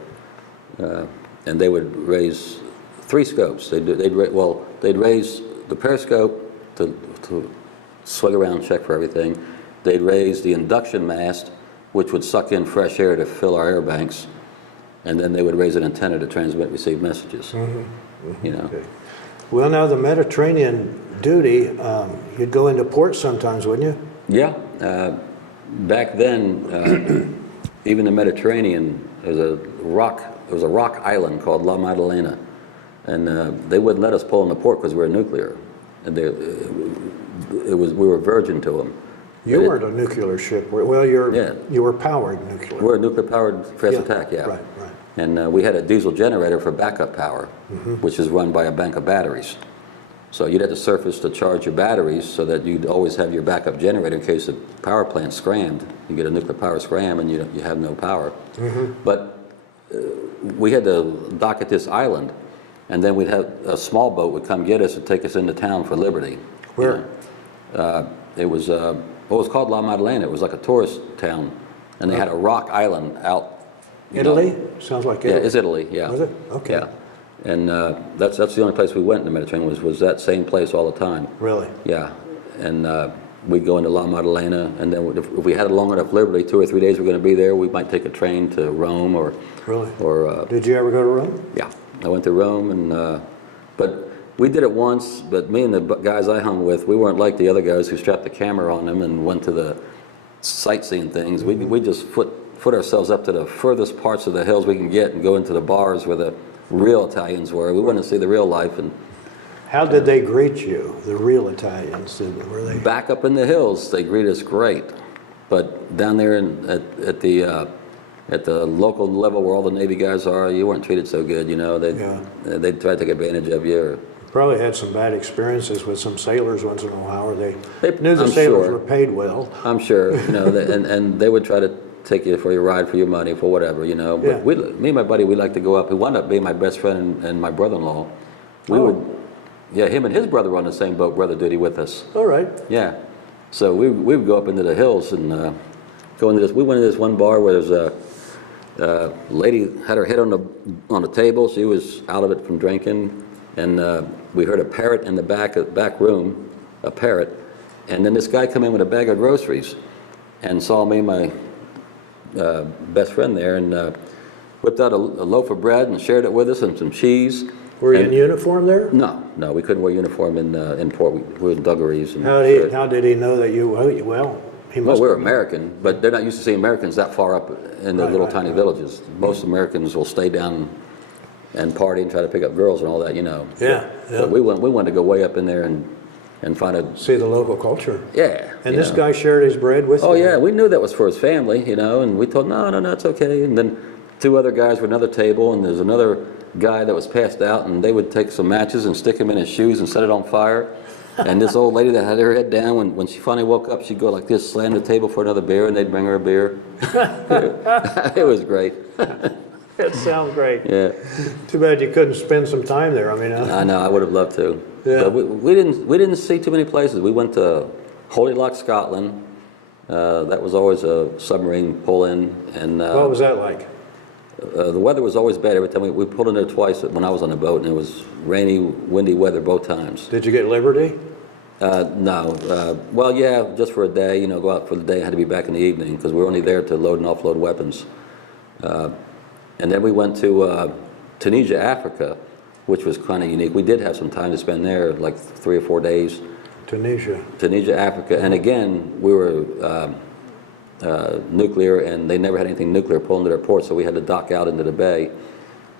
And they would raise 3 scopes. They'd raise the periscope to swing around, check for everything. They'd raise the induction mast, which would suck in fresh air to fill our air banks. And then they would raise an antenna to transmit and receive messages. You know. Okay. Well, now the Mediterranean duty, you'd go into port sometimes, wouldn't you? Yeah. Back then, even the Mediterranean, there was a rock island called La Maddalena, and they wouldn't let us pull in the port because we were nuclear, and we were virgin to them. You weren't a nuclear ship. Well, you were powered nuclear. We're a nuclear-powered fast attack, yeah. Right. And we had a diesel generator for backup power, which is run by a bank of batteries. So you'd have to surface to charge your batteries so that you'd always have your backup generator in case the power plant scrammed. You get a nuclear power scram and you have no power. But we had to dock at this island, and then we'd have a small boat would come get us and take us into town for Liberty. Where? It was called La Maddalena. It was like a tourist town, and they had a rock island out. Italy? Sounds like Italy. Yeah, it's Italy, yeah. Was it? Okay. Yeah. And that's the only place we went in the Mediterranean was that same place all the time. Really? Yeah. And we'd go into La Maddalena, and then if we had a long enough Liberty, 2 or 3 days we're going to be there, we might take a train to Rome or... Really? Or, did you ever go to Rome? Yeah. I went to Rome, and but we did it once, but me and the guys I hung with, we weren't like the other guys who strapped the camera on them and went to the sightseeing things. We just foot ourselves up to the furthest parts of the hills we can get and go into the bars where the real Italians were. We wanted to see the real life. And how did they greet you, the real Italians? Were they back up in the hills? They greet us great, but down there at the local level where all the Navy guys are, you weren't treated so good. You know, they'd try to take advantage of you. Or, probably had some bad experiences with some sailors once in a while, or they knew the sailors were paid well. I'm sure, you know, and they would try to take you for your ride, for your money, for whatever, you know. But me and my buddy, we like to go up. He wound up being my best friend and my brother-in-law. Him and his brother were on the same boat, brother duty with us. All right. Yeah. So we would go up into the hills and go into this. We went into this one bar where there's a lady had her head on the table. She was out of it from drinking, and we heard a parrot in the back room, a parrot, and then this guy come in with a bag of groceries, and saw me and my best friend there, and whipped out a loaf of bread and shared it with us, and some cheese. Were you in uniform there? No, we couldn't wear uniform in port. We were in dungarees. And how did he know that you? Well, he Well, must we're have been. American, but they're not used to seeing Americans that far up in the Right, little right, tiny right. villages. Most Americans will stay down and party and try to pick up girls and all that, you know. Yeah, yeah. But we wanted to go way up in there and find a, See the local culture. yeah. And you this know. guy shared his bread with you? Oh yeah, we knew that was for his family, you know, and we told no, it's okay. And then two other guys were at another table, and there's another guy that was passed out, and they would take some matches and stick them in his shoes and set it on fire. And this old lady that had her head down, when she finally woke up, she'd go like this, slam the table for another beer, and they'd bring her a beer. It was great. It sounds great. Yeah, Too bad you couldn't spend some time there. I mean, I know. I would have loved to. Yeah. But we didn't see too many places. We went to Holy Loch, Scotland. That was always a submarine pull-in, and what was that like? the weather was always bad every time. We pulled in there twice when I was on the boat, and it was rainy, windy weather both times. Did you get liberty? No. Well, yeah, just for a day. You know, go out for the day. I had to be back in the evening because we were only there to load and offload weapons. And then we went to Tunisia, Africa, which was kind of unique. We did have some time to spend there, like 3 or 4 days. Tunisia, Africa, and again, we were nuclear, and they never had anything nuclear pull into their port, so we had to dock out into the bay,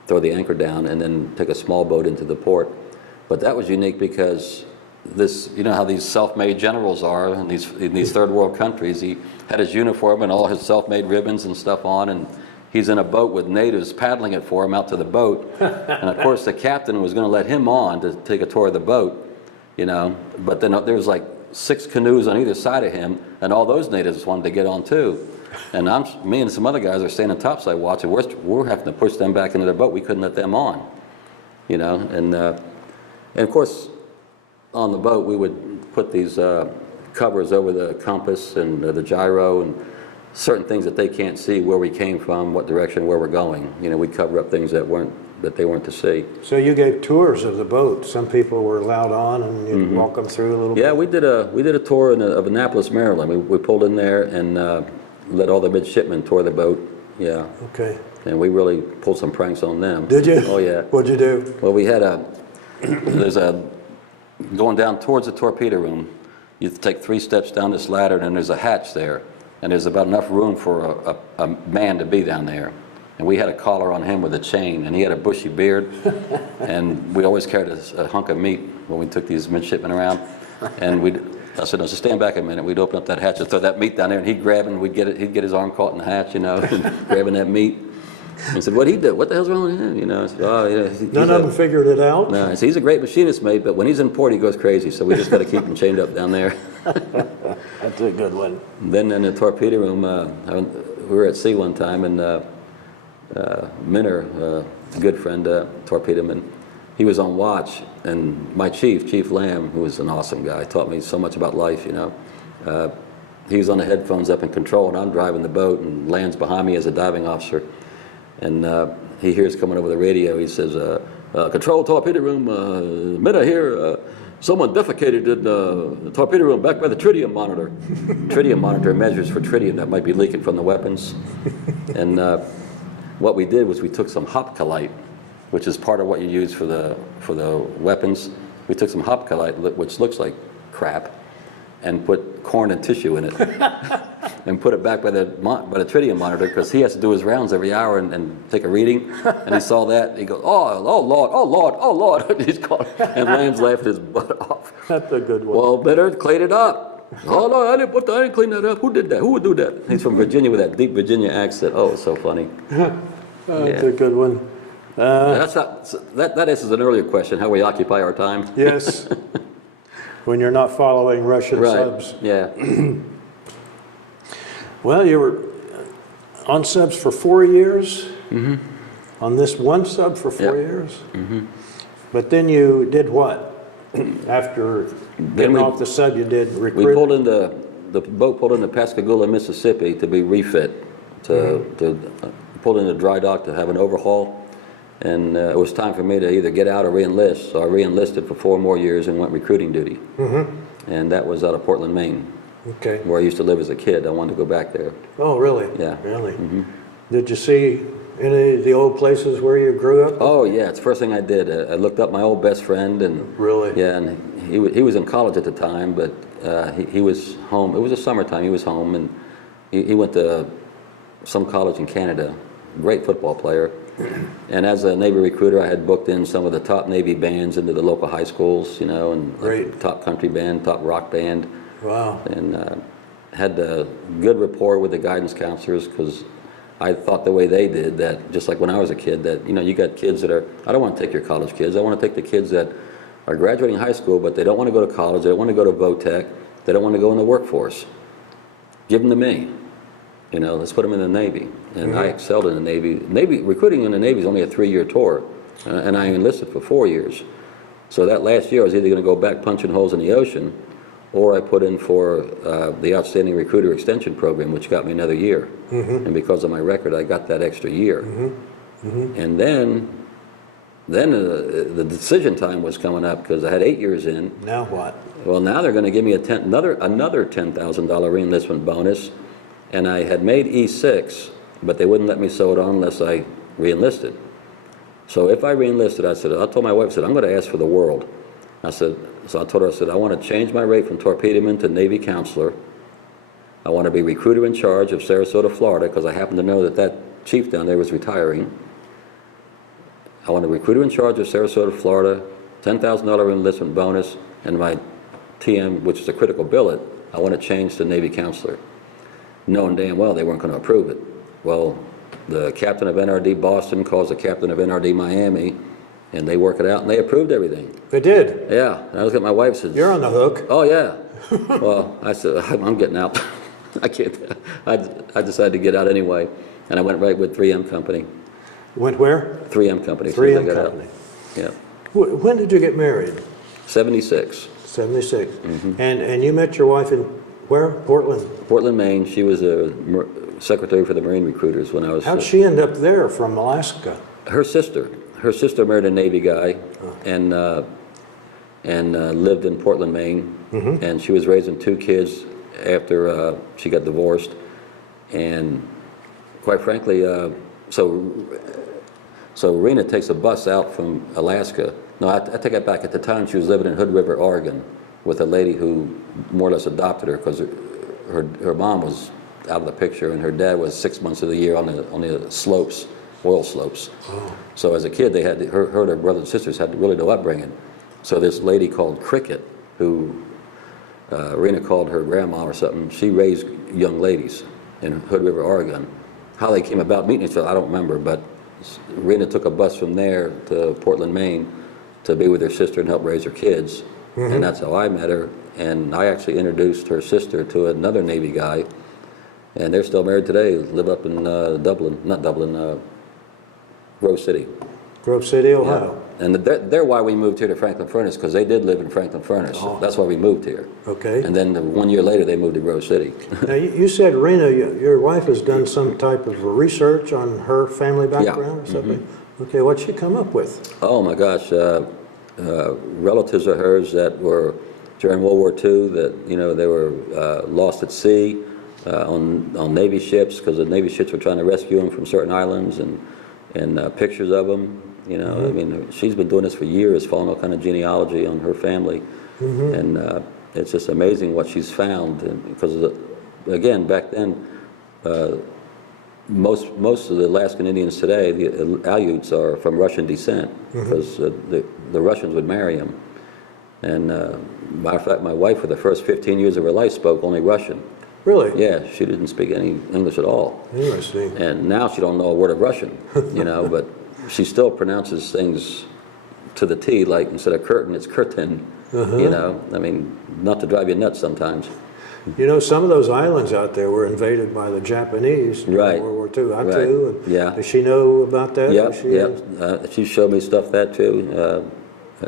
throw the anchor down, and then take a small boat into the port. But that was unique because this, you know how these self-made generals are in these third world countries. He had his uniform and all his self-made ribbons and stuff on, and he's in a boat with natives paddling it for him out to the boat. And of course, the captain was going to let him on to take a tour of the boat, you know. But then there was like 6 canoes on either side of him, and all those natives wanted to get on too. And me and some other guys are standing topside watching. We're having to push them back into their boat. We couldn't let them on, you know. And of course, on the boat, we would put these covers over the compass and the gyro and certain things that they can't see, where we came from, what direction, where we're going. You know, we cover up things that they weren't to see. So you gave tours of the boat. Some people were allowed on, and you'd walk them through a little bit. Yeah, we did a tour of Annapolis, Maryland. We pulled in there and let all the midshipmen tour the boat. Yeah. Okay. And we really pulled some pranks on them. Did you? Oh yeah. What'd you do? Well, we had going down towards the torpedo room. You take 3 steps down this ladder, and there's a hatch there. And there's about enough room for a man to be down there. And we had a collar on him with a chain, and he had a bushy beard. And we always carried a hunk of meat when we took these midshipmen around. And I said, no, just stand back a minute. We'd open up that hatch and throw that meat down there, and he'd grab it, and he'd get his arm caught in the hatch, you know, and grabbing that meat. And I said, what'd he do? What the hell's wrong with him? You know, I said, oh, yeah. None of them figured it out? No, I said, he's a great machinist, mate, but when he's in port, he goes crazy, so we just got to keep him chained up down there. That's a good one. Then in the torpedo room, we were at sea one time, and Minner, a good friend, torpedoman, he was on watch, and my Chief Lamb, who was an awesome guy, taught me so much about life, you know. He was on the headphones up in control, and I'm driving the boat, and Land's behind me as a diving officer. And he hears coming over the radio, he says, control torpedo room, Minner here, someone defecated in the torpedo room back by the tritium monitor. Tritium monitor measures for tritium that might be leaking from the weapons. And what we did was we took some hopkalite, which is part of what you use for the weapons. We took some hopkalite, which looks like crap, and put corn and tissue in it, and put it back by the tritium monitor, because he has to do his rounds every hour and take a reading. And he saw that, he goes, oh Lord, he's called, and Lamb's laughing his butt off. That's a good one. Well, better clean it up. Oh no, I didn't clean that up. Who did that? Who would do that? He's from Virginia with that deep Virginia accent. Oh, it's so funny. That's a good one. That answers an earlier question, how we occupy our time. Yes. When you're not following Russian subs. Yeah. Well, you were on subs for 4 years. Mm-hmm. On this one sub for 4 years. Mm-hmm. But then you did what? After getting off the sub, you did recruit? We pulled into, the boat pulled into Pascagoula, Mississippi to be refit, pulled into dry dock to have an overhaul. And it was time for me to either get out or re-enlist. So I re-enlisted for 4 more years and went recruiting duty. Mm-hmm. And that was out of Portland, Maine. Okay. Where I used to live as a kid. I wanted to go back there. Oh, really? Yeah. Really? Mm-hmm. Did you see any of the old places where you grew up? Oh, yeah. It's the first thing I did. I looked up my old best friend. And really? Yeah, and he was in college at the time, but he was home. It was the summertime. He was home, and he went to some college in Canada. Great football player. And as a Navy recruiter, I had booked in some of the top Navy bands into the local high schools, you know, and Great. top country band, top rock band. Wow. And had a good rapport with the guidance counselors, because I thought the way they did, that just like when I was a kid, that, you know, you got kids that are, I don't want to take your college kids. I want to take the kids that are graduating high school, but they don't want to go to college. They don't want to go to VOTEC. They don't want to go in the workforce. Give them to me. You know, let's put them in the Navy. And I excelled in the Navy. Recruiting in the Navy is only a 3-year tour, and I enlisted for 4 years. So that last year I was either going to go back punching holes in the ocean, or I put in for the Outstanding Recruiter Extension Program, which got me another year. And because of my record, I got that extra year. And then the decision time was coming up, because I had 8 years in. Now what? Well, now they're going to give me another $10,000 re-enlistment bonus. And I had made E6, but they wouldn't let me sew it on unless I re-enlisted. So if I re-enlisted, I told my wife, I said, I'm going to ask for the world. So I told her, I said, I want to change my rate from torpedoman to Navy counselor. I want to be recruiter in charge of Sarasota, Florida, because I happen to know that that chief down there was retiring. I want a recruiter in charge of Sarasota, Florida, $10,000 enlistment bonus, and my TM, which is a critical billet, I want to change to Navy counselor. Knowing damn well they weren't going to approve it. Well, the captain of NRD Boston calls the captain of NRD Miami, and they work it out, and they approved everything. They did? Yeah. And I looked at my wife and said, You're on the hook. oh, yeah. Well, I said, I'm getting out. I can't. I decided to get out anyway, and I went right with 3M Company. Went where? 3M Company. 3M Company. Yeah. When did you get married? 76. 76. And you met your wife in where? Portland? Portland, Maine. She was a secretary for the Marine recruiters when I was. How'd she end up there from Alaska? Her sister married a Navy guy, and lived in Portland, Maine, and she was raising 2 kids after she got divorced, and quite frankly, so Rena takes a bus out from Alaska. No, I take it back. At the time, she was living in Hood River, Oregon, with a lady who more or less adopted her, because her mom was out of the picture, and her dad was 6 months of the year on the slopes, oil slopes. Oh. So as a kid, they had her and her brothers and sisters had really no upbringing. So this lady called Cricket, who Rena called her grandma or something, she raised young ladies in Hood River, Oregon. How they came about meeting each other, I don't remember, but Rena took a bus from there to Portland, Maine, to be with her sister and help raise her kids. And that's how I met her. And I actually introduced her sister to another Navy guy, and they're still married today. Live up in Grove City. Grove City, Ohio. Yeah. And they're why we moved here to Franklin Furnace, because they did live in Franklin Furnace. Oh. That's why we moved here. Okay. And then 1 year later, they moved to Grove City. Now, you said, Rena, your wife has done some type of research on her family background or something? Okay, what'd she come up with? Oh my gosh. Relatives of hers that were during World War II, that, you know, they were lost at sea on Navy ships, because the Navy ships were trying to rescue them from certain islands, and pictures of them. You know, I mean, she's been doing this for years, following all kind of genealogy on her family, and it's just amazing what she's found. Because again, back then, most of the Alaskan Indians today, the Aleuts, are from Russian descent, because the Russians would marry them. And matter of fact, my wife, for the first 15 years of her life, spoke only Russian. Really? Yeah, she didn't speak any English at all. Interesting. And now she don't know a word of Russian, you know, but she still pronounces things to the T, like instead of curtain, it's curtain, you know. I mean, not to drive you nuts sometimes. You know, some of those islands out there were invaded by the Japanese during World War II. I too. Yeah. Does she know about that? Yep. She showed me stuff that too.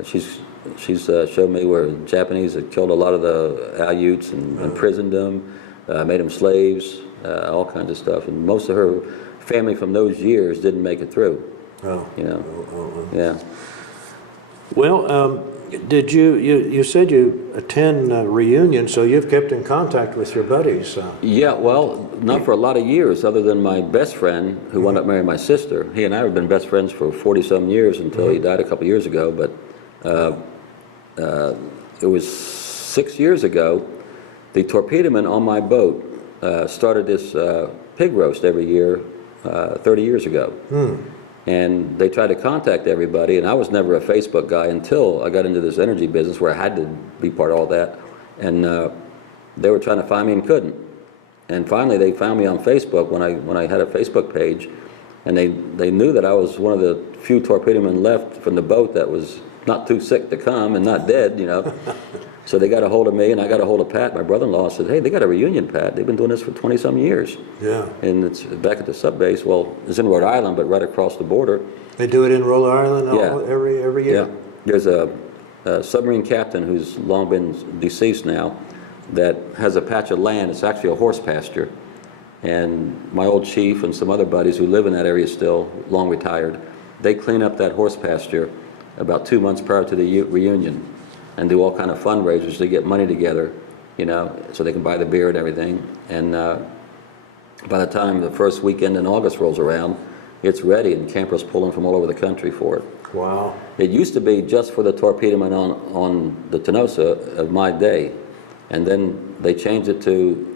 She's showed me where Japanese had killed a lot of the Aleuts and imprisoned them, made them slaves, all kinds of stuff. And most of her family from those years didn't make it through. Oh. You know. Yeah. Well, did you said you attend reunions, so you've kept in contact with your buddies? Yeah, well, not for a lot of years, other than my best friend, who wound up marrying my sister. He and I have been best friends for 40-some years until he died a couple years ago. But it was 6 years ago, the torpedoman on my boat started this pig roast every year 30 years ago. And they tried to contact everybody, and I was never a Facebook guy until I got into this energy business where I had to be part of all that. And they were trying to find me and couldn't. And finally they found me on Facebook when I had a Facebook page, and they knew that I was one of the few torpedomen left from the boat that was not too sick to come and not dead, you know. So they got a hold of me, and I got a hold of Pat, my brother-in-law. Said, hey, they got a reunion, Pat. They've been doing this for 20-some years. Yeah. And it's back at the sub base. Well, it's in Rhode Island, but right across the border. They do it in Rhode Island Yeah. every year? Yeah. There's a submarine captain who's long been deceased now that has a patch of land. It's actually a horse pasture. And my old chief and some other buddies who live in that area still, long retired, they clean up that horse pasture about 2 months prior to the reunion and do all kind of fundraisers to get money together, you know, so they can buy the beer and everything. And by the time the first weekend in August rolls around, it's ready, and campers pulling from all over the country for it. Wow. It used to be just for the torpedomen on the Tenosa of my day, and then they changed it to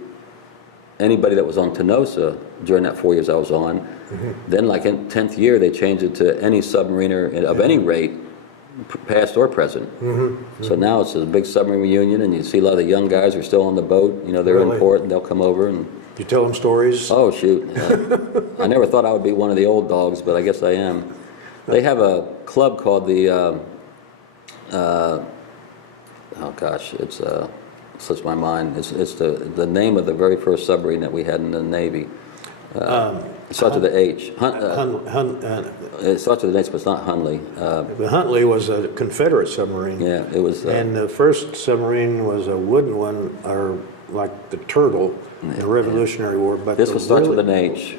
anybody that was on Tenosa during that 4 years I was on. Then, like in 10th year, they changed it to any submariner of any rate, past or present. So now it's a big submarine reunion, and you see a lot of the young guys are still on the boat. You know, they're Really? in port, and they'll come over and. You tell them stories? Oh shoot! I never thought I would be one of the old dogs, but I guess I am. They have a club called the. Oh gosh, it's slips my mind. It's the name of the very first submarine that we had in the Navy. It starts with the H. It starts with an H, but it's not Hunley. The Huntley was a Confederate submarine. Yeah, it was. And the first submarine was a wooden one, or like the Turtle in the Revolutionary War. But This one starts with an H.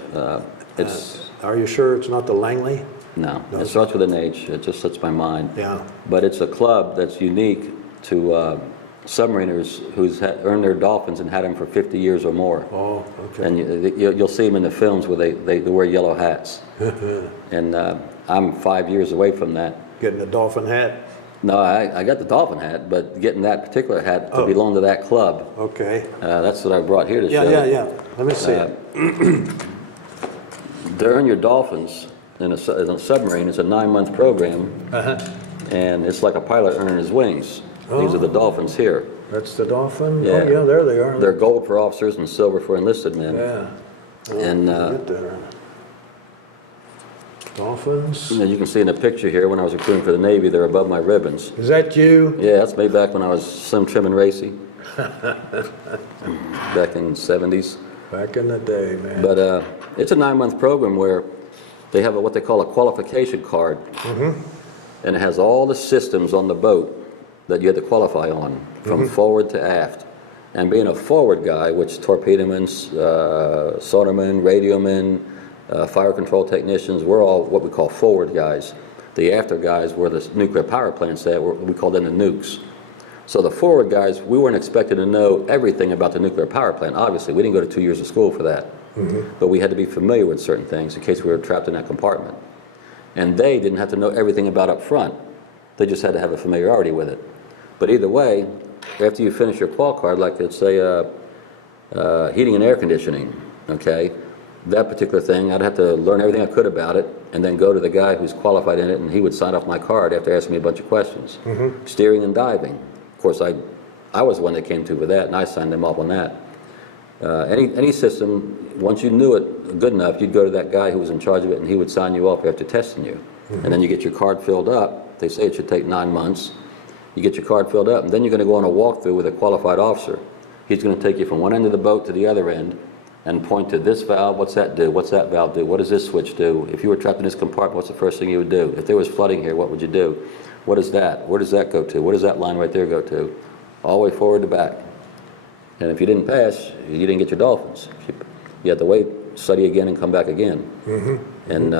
It's. Are you sure it's not the Langley? No, it starts with an H. It just slips my mind. Yeah. But it's a club that's unique to submariners who's earned their dolphins and had them for 50 years or more. Oh, okay. And you'll see them in the films where they wear yellow hats. And I'm 5 years away from that. Getting a dolphin hat? No, I got the dolphin hat, but getting that particular hat to belong to that club. Okay. That's what I brought here to show. Yeah. Let me see it. To earn your dolphins in a submarine, it's a 9-month program. And it's like a pilot earning his wings. These are the dolphins here. That's the dolphin? Yeah. Oh, yeah, there they are. They're gold for officers and silver for enlisted men. Yeah. Oh, And get there. Dolphins. you can see in the picture here, when I was recruiting for the Navy, they're above my ribbons. Is that you? Yeah, that's me back when I was slim, trim, and racy. Back in the 70s. Back in the day, man. But it's a 9-month program where they have what they call a qualification card. And it has all the systems on the boat that you had to qualify on, from forward to aft. And being a forward guy, which torpedomen, sonarmen, radiomen, fire control technicians, we're all what we call forward guys. The after guys were the nuclear power plants that we call them the nukes. So the forward guys, we weren't expected to know everything about the nuclear power plant. Obviously, we didn't go to 2 years of school for that. But we had to be familiar with certain things in case we were trapped in that compartment. And they didn't have to know everything about up front. They just had to have a familiarity with it. But either way, after you finish your qual card, like let's say heating and air conditioning, okay, that particular thing, I'd have to learn everything I could about it and then go to the guy who's qualified in it, and he would sign off my card after asking me a bunch of questions. Steering and diving. Of course, I was the one that came to with that, and I signed them off on that. Any system, once you knew it good enough, you'd go to that guy who was in charge of it, and he would sign you off after testing you. And then you get your card filled up. They say it should take 9 months. You get your card filled up, and then you're going to go on a walkthrough with a qualified officer. He's going to take you from one end of the boat to the other end and point to this valve, what's that do? What's that valve do? What does this switch do? If you were trapped in this compartment, what's the first thing you would do? If there was flooding here, what would you do? What is that? Where does that go to? Where does that line right there go to? All the way forward to back. And if you didn't pass, you didn't get your dolphins. You had to wait, study again, and come back again. And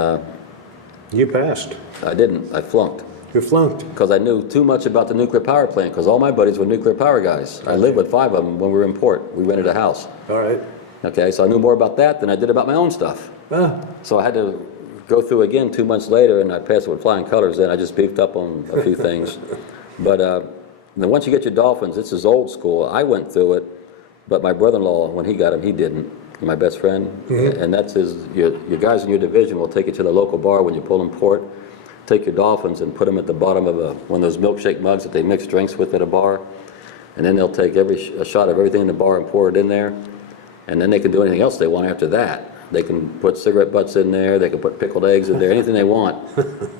You passed. I didn't. I flunked. You flunked. Because I knew too much about the nuclear power plant, because all my buddies were nuclear power guys. I lived with 5 of them when we were in port. We rented a house. All right. Okay, so I knew more about that than I did about my own stuff. Ah, So I had to go through again 2 months later, and I passed it with flying colors then. I just beefed up on a few things. But then once you get your dolphins, this is old school. I went through it, but my brother-in-law, when he got them, he didn't. My best friend, and that's your guys in your division will take you to the local bar when you pull in port, take your dolphins and put them at the bottom of one of those milkshake mugs that they mix drinks with at a bar, and then they'll take a shot of everything in the bar and pour it in there, and then they can do anything else they want after that. They can put cigarette butts in there, they can put pickled eggs in there, anything they want,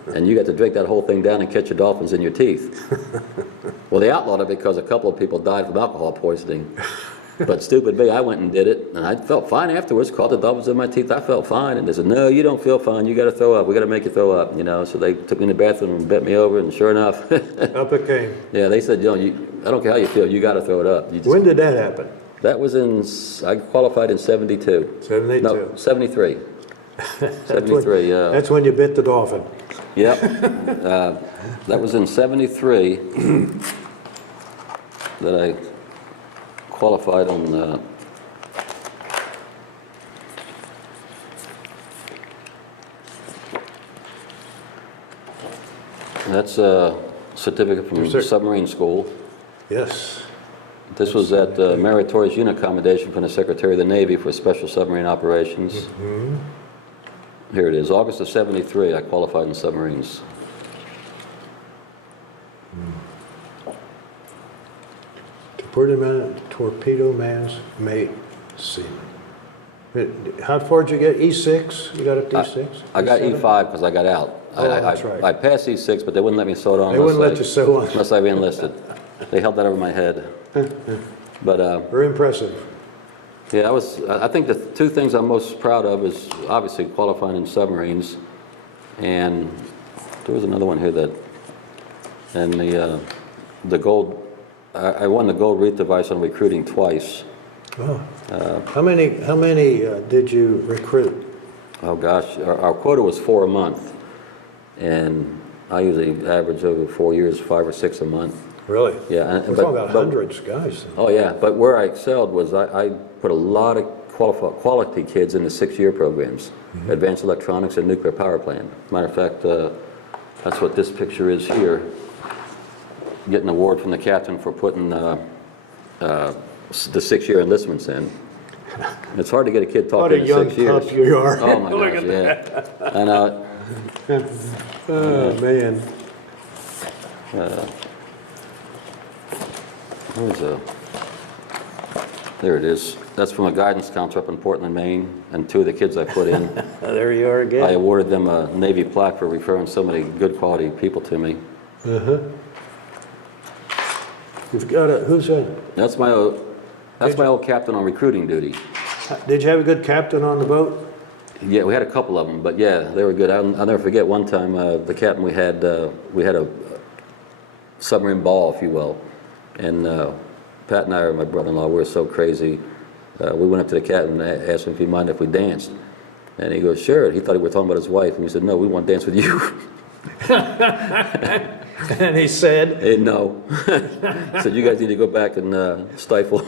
and you got to drink that whole thing down and catch your dolphins in your teeth. Well, they outlawed it because a couple of people died from alcohol poisoning. But stupid me, I went and did it, and I felt fine afterwards, caught the dolphins in my teeth, I felt fine, and they said, no, you don't feel fine, you gotta throw up, we gotta make you throw up, you know, so they took me in the bathroom and bent me over, and sure enough. Up it came. Yeah, they said, I don't care how you feel, you gotta throw it up. When did that happen? That was I qualified in 72. 72? No, 73. 73, yeah. That's when you bit the dolphin. Yep. That was in 73 that I qualified on that's a certificate from submarine school. Yes. This was at Meritorious unit commendation from the Secretary of the Navy for special submarine operations. Here it is, August of 73, I qualified in submarines. Torpedo man's mate seaman. How far did you get? E6? You got up to E6? I got E5 because I got out. Oh, that's right. I passed E6, but they wouldn't let me sew it on. They wouldn't let you sew on. Unless I re-enlisted. They held that over my head. But very impressive. yeah, I think the two things I'm most proud of is obviously qualifying in submarines, and there was another one here and the gold. I won the gold wreath device on recruiting twice. Oh. How many did you recruit? Oh gosh, our quota was 4 a month, and I usually average over 4 years, 5 or 6 a month. Really? Yeah. We're talking about hundreds, guys. Oh yeah, but where I excelled was I put a lot of quality kids in the 6-year programs, advanced electronics and nuclear power plant. Matter of fact, that's what this picture is here. Getting an award from the captain for putting the 6-year enlistments in. It's hard to get a kid talking in 6 years. What a young pup you are. Oh my gosh, yeah. And oh man. There it is. That's from a guidance counselor up in Portland, Maine, and 2 of the kids I put in. There you are again. I awarded them a Navy plaque for referring so many good quality people to me. You've got who's that? That's my old captain on recruiting duty. Did you have a good captain on the boat? Yeah, we had a couple of them, but yeah, they were good. I'll never forget one time the captain we had a submarine ball, if you will, and Pat and I, my brother-in-law, we were so crazy. We went up to the captain and asked him if he'd mind if we danced, and he goes, "Sure." He thought we were talking about his wife, and we said, "No, we want to dance with you." And he said, no. Said, "You guys need to go back and stifle."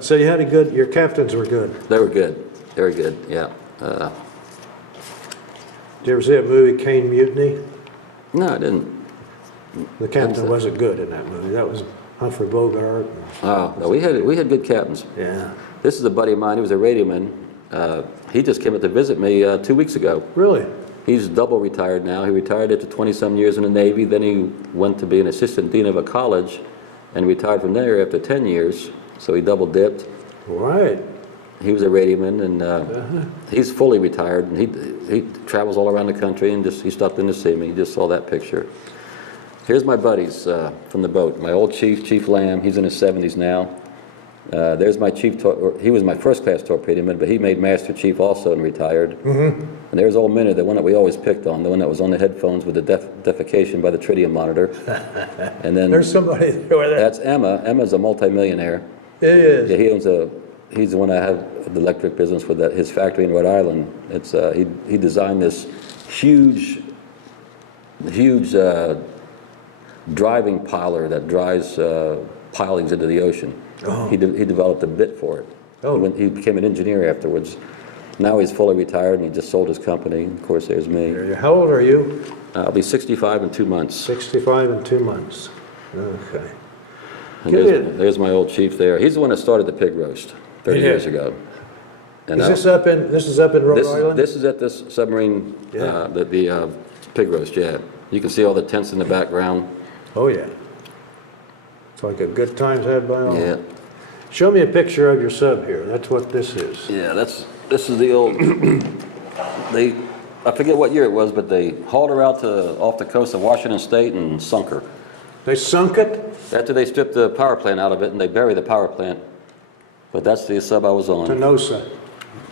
So you had your captains were good. They were good. Very good, yeah. Did you ever see that movie, Caine Mutiny? No, I didn't. The captain wasn't good in that movie. That was Humphrey Bogart. Oh, no, we had good captains. Yeah. This is a buddy of mine. He was a radioman. He just came up to visit me 2 weeks ago. Really? He's double retired now. He retired after 20-some years in the Navy. Then he went to be an assistant dean of a college and retired from there after 10 years. So he double dipped. Right. He was a radioman, and he's fully retired. And he travels all around the country, and he stopped in to see me. He just saw that picture. Here's my buddies from the boat. My old chief, Chief Lamb. He's in his 70s now. There's my chief, he was my first class torpedoman, but he made Master Chief also and retired. And there's old Minnie, the one that we always picked on, the one that was on the headphones with the defecation by the tritium monitor. And then there's somebody there. That's Emma. Emma's a multimillionaire. He is. Yeah, he's the one I have the electric business with, his factory in Rhode Island. It's he designed this huge driving piler that drives pilings into the ocean. Oh. He developed a bit for it. Oh. He became an engineer afterwards. Now he's fully retired and he just sold his company. Of course, there's me. How old are you? I'll be 65 in 2 months. 65 and 2 months. Okay. And there's my old chief there. He's the one that started the pig roast 30 years ago. And this is up in Rhode Island? This is at this submarine, the pig roast, yeah. You can see all the tents in the background. Oh, yeah. It's like a good times had by all. Yeah. Show me a picture of your sub here. That's what this is. Yeah, this is the old, I forget what year it was, but they hauled her out off the coast of Washington State and sunk her. They sunk it? After they stripped the power plant out of it and they buried the power plant. But that's the sub I was on. Tenosa.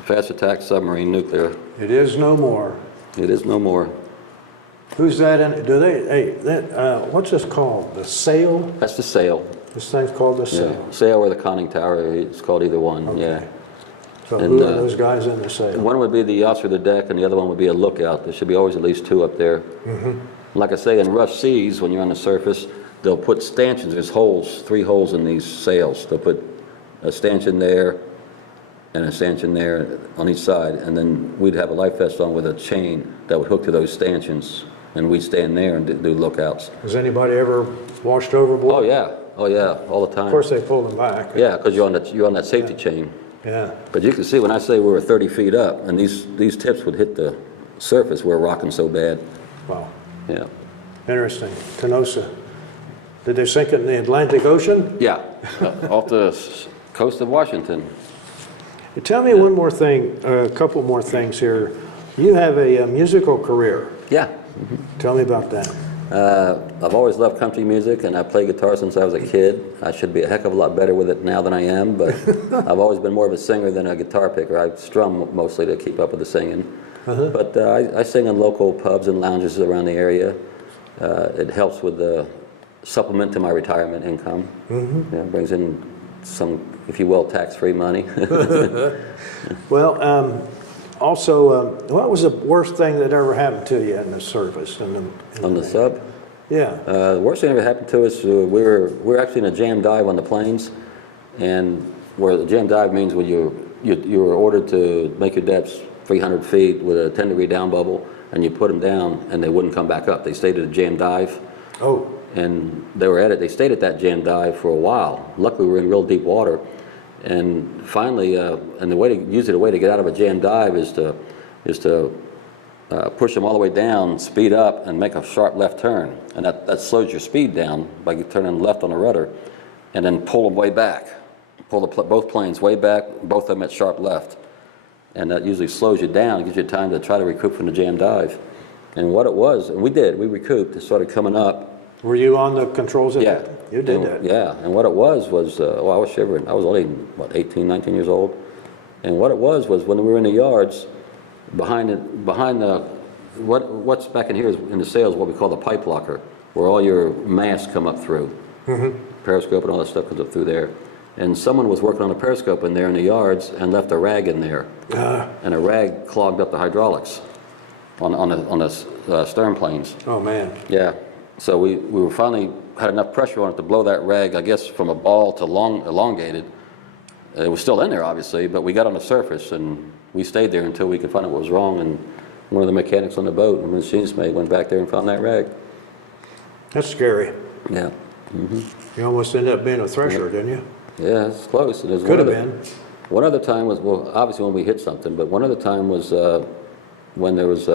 Fast attack submarine, nuclear. It is no more. It is no more. Who's that in? Do they, hey, what's this called? The sail? That's the sail. This thing's called the sail? Yeah. Sail or the conning tower, it's called either one, Okay. yeah. So who are those guys in the sail? One would be the officer of the deck and the other one would be a lookout. There should be always at least two up there. Like I say, in rough seas, when you're on the surface, they'll put stanchions. There's holes, 3 holes in these sails. They'll put a stanchion there and a stanchion there on each side, and then we'd have a life vest on with a chain that would hook to those stanchions, and we'd stand there and do lookouts. Has anybody ever washed overboard? Oh yeah, all the time. Of course they pull them back. Yeah, because you're on that safety chain. Yeah. But you can see when I say we were 30 feet up, and these tips would hit the surface, we're rocking so bad. Wow. Yeah. Interesting. Tenosa. Did they sink it in the Atlantic Ocean? Yeah, off the coast of Washington. Tell me one more thing, a couple more things here. You have a musical career. Yeah. Tell me about that. I've always loved country music, and I played guitar since I was a kid. I should be a heck of a lot better with it now than I am, but I've always been more of a singer than a guitar picker. I strum mostly to keep up with the singing. But I sing in local pubs and lounges around the area. It helps with the supplement to my retirement income. Brings in some, if you will, tax-free money. Well, also, what was the worst thing that ever happened to you in the service? On the sub? Yeah. The worst thing that ever happened to us, we were actually in a jam dive on the planes, and where the jam dive means when you were ordered to make your depths 300 feet with a 10-degree down bubble, and you put them down, and they wouldn't come back up. They stayed at a jam dive. Oh. And they stayed at that jam dive for a while. Luckily, we were in real deep water. And finally, and the way to get out of a jam dive is to push them all the way down, speed up, and make a sharp left turn. And that slows your speed down by turning left on the rudder, and then pull them way back. Pull both planes way back, both of them at sharp left. And that usually slows you down and gives you time to try to recoup from the jam dive. And what it was, and we recouped. It started coming up. Were you on the controls at Yeah. that? You did that? Yeah, and what it was, I was shivering. I was only, 18, 19 years old. And what it was when we were in the yards, behind what's back in here is in the sails what we call the pipe locker, where all your masts come up through. Periscope and all that stuff comes up through there. And someone was working on a periscope in there in the yards and left a rag in there. And a rag clogged up the hydraulics on the stern planes. Oh, man. Yeah. So we were finally had enough pressure on it to blow that rag, I guess, from a ball to elongated. It was still in there, obviously, but we got on the surface, and we stayed there until we could find out what was wrong. And one of the mechanics on the boat, the machinist mate, went back there and found that rag. That's scary. Yeah. You almost ended up being a Thresher, didn't you? Yeah, it's close. Could have been. One other time was, well, obviously when we hit something, but one other time was when there was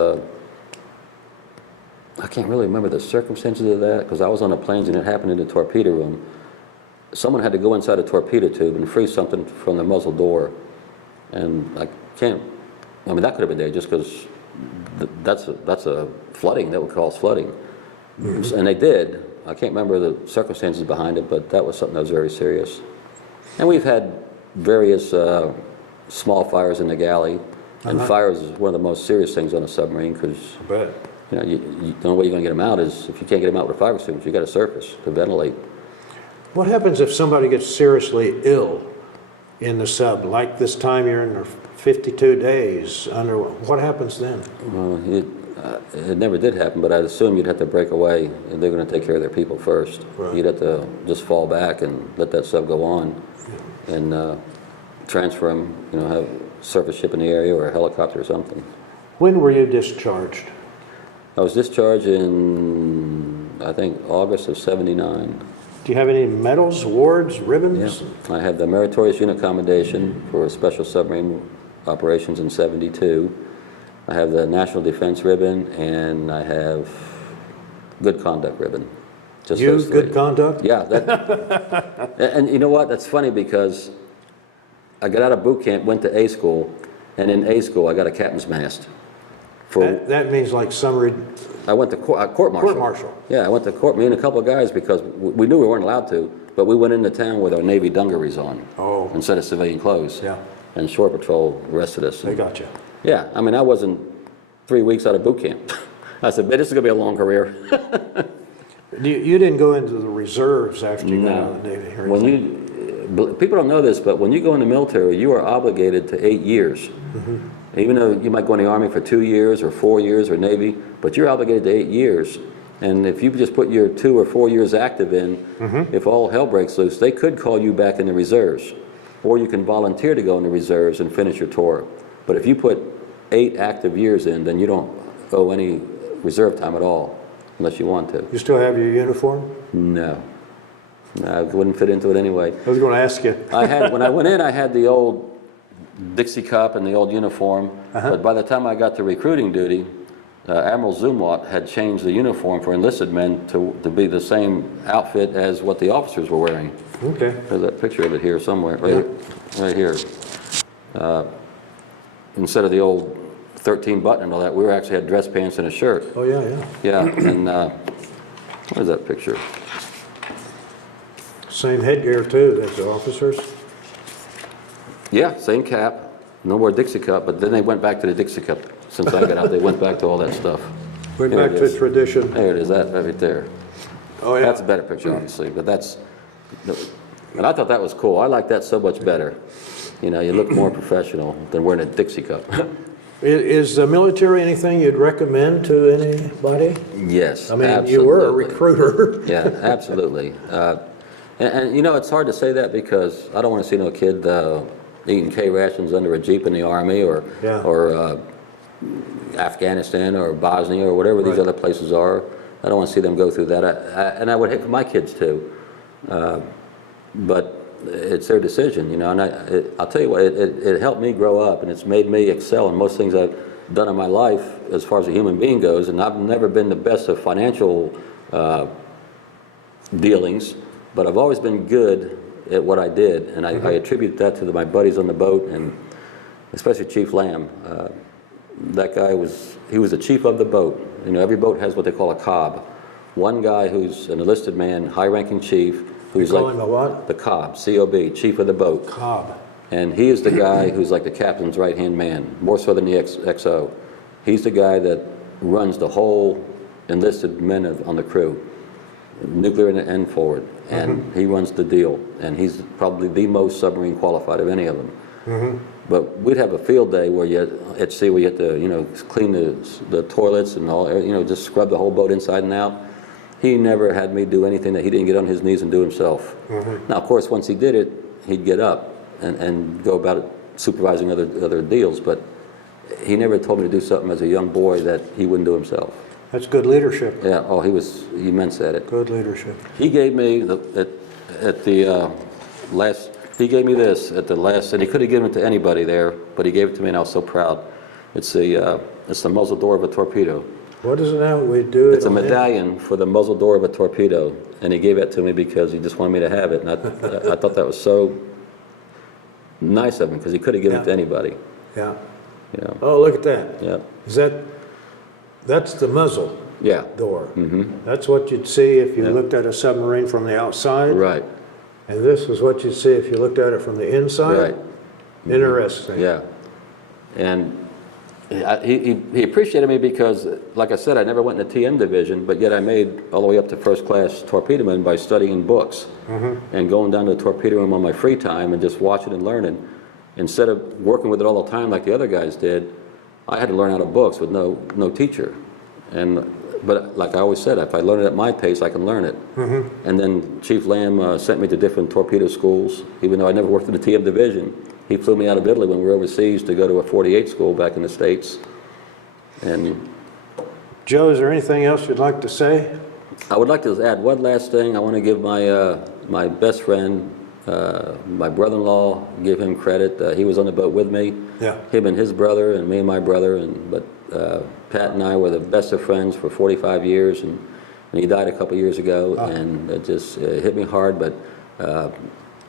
I can't really remember the circumstances of that because I was on the planes and it happened in the torpedo room. Someone had to go inside a torpedo tube and free something from the muzzle door. And that could have been there just because that's a flooding, that would cause flooding. And they did. I can't remember the circumstances behind it, but that was something that was very serious. And we've had various small fires in the galley. And fires is one of the most serious things on a submarine because the only way you're going to get them out is if you can't get them out with a fire extinguisher, you got to surface to ventilate. What happens if somebody gets seriously ill in the sub, like this time you're in there 52 days under? What happens then? Well, it never did happen, but I'd assume you'd have to break away, and they're going to take care of their people first. Right. You'd have to just fall back and let that sub go on. And transfer them, you know, have surface ship in the area or a helicopter or something. When were you discharged? I was discharged in, I think, August of '79. Do you have any medals, awards, ribbons? Yeah. I had the Meritorious Unit Commendation for Special Submarine Operations in '72. I have the National Defense Ribbon, and I have Good Conduct Ribbon. Just You, those three. good conduct? Yeah. That, and you know what? That's funny because I got out of boot camp, went to A school, and in A school I got a captain's mast. That means like summary. I went to court martial. Court martial. Yeah, I went to court, me and a couple of guys, because we knew we weren't allowed to, but we went into town with our Navy dungarees on. Oh. Instead of civilian clothes. Yeah. And Shore Patrol arrested us. They got you. Yeah, I mean, I wasn't 3 weeks out of boot camp. I said, man, this is going to be a long career. You didn't go into the reserves after you got out of the Navy? or When anything? people don't know this, but when you go in the military, you are obligated to 8 years. Even though you might go in the Army for 2 years or 4 years or Navy, but you're obligated to 8 years. And if you just put your 2 or 4 years active in, if all hell breaks loose, they could call you back in the reserves. Or you can volunteer to go in the reserves and finish your tour. But if you put 8 active years in, then you don't owe any reserve time at all, unless you want to. You still have your uniform? No. No, I wouldn't fit into it anyway. I was going to ask you. When I went in, I had the old Dixie cup and the old uniform, but by the time I got to recruiting duty, Admiral Zumwalt had changed the uniform for enlisted men to be the same outfit as what the officers were wearing. Okay. There's that picture of it here somewhere, right here. Instead of the old 13 button and all that, we actually had dress pants and a shirt. Oh, yeah, yeah. Yeah, and what is that picture? Same headgear, too, as the officers? Yeah, same cap, no more Dixie cup, but then they went back to the Dixie cup. Since I got out, they went back to all that stuff. Went There back it to is. tradition. There it is, that right there. Oh, yeah. That's a better picture, obviously, but that's, and I thought that was cool. I like that so much better. You know, you look more professional than wearing a Dixie cup. Is the military anything you'd recommend to anybody? Yes, I mean, absolutely. you were a recruiter. Yeah, absolutely. And you know, it's hard to say that because I don't want to see no kid eating K rations under a Jeep in the Army or Afghanistan or Bosnia or whatever these other places are. I don't want to see them go through that. And I would hate for my kids to. But it's their decision, you know. And I'll tell you what, it helped me grow up, and it's made me excel in most things I've done in my life as far as a human being goes. And I've never been the best of financial dealings, but I've always been good at what I did, and I attribute that to my buddies on the boat, and especially Chief Lamb. That guy he was the chief of the boat. You know, every boat has what they call a cob. One guy who's an enlisted man, high-ranking chief, who's You call like him a what? the cob, C-O-B, chief of the boat. Cobb. And he is the guy who's like the captain's right-hand man, more so than the XO. He's the guy that runs the whole enlisted men on the crew, nuclear and forward, and he runs the deal. And he's probably the most submarine qualified of any of them. But we'd have a field day where at sea where you have to, you know, clean the toilets and all, you know, just scrub the whole boat inside and out. He never had me do anything that he didn't get on his knees and do himself. Now, of course, once he did it, he'd get up and go about it, supervising other deals, but he never told me to do something as a young boy that he wouldn't do himself. That's good leadership. Yeah, oh, he was immense at it. Good leadership. He gave me he gave me this at the last, and he could have given it to anybody there, but he gave it to me and I was so proud. It's the muzzle door of a torpedo. What is it now? We do it. It's a medallion for the muzzle door of a torpedo, and he gave it to me because he just wanted me to have it, and I thought that was so nice of him because he could have given it to anybody. Yeah. You know. Oh, look at that. Yeah. That's the muzzle door. That's what you'd see if you looked at a submarine from the outside. Right. And this is what you'd see if you looked at it from the inside. Right. Interesting. Yeah. And he appreciated me because, like I said, I never went in the TM division, but yet I made all the way up to first class torpedoman by studying books and going down to the torpedo room on my free time and just watching and learning. Instead of working with it all the time like the other guys did, I had to learn out of books with no teacher. But like I always said, if I learn it at my pace, I can learn it. And then Chief Lamb sent me to different torpedo schools, even though I never worked in the TM division. He flew me out of Italy when we were overseas to go to a 48 school back in the States. And Joe, is there anything else you'd like to say? I would like to add one last thing. I want to give my best friend, my brother-in-law, give him credit. He was on the boat with me. Yeah. Him and his brother, and me and my brother. But Pat and I were the best of friends for 45 years, and he died a couple years ago, and it just hit me hard. But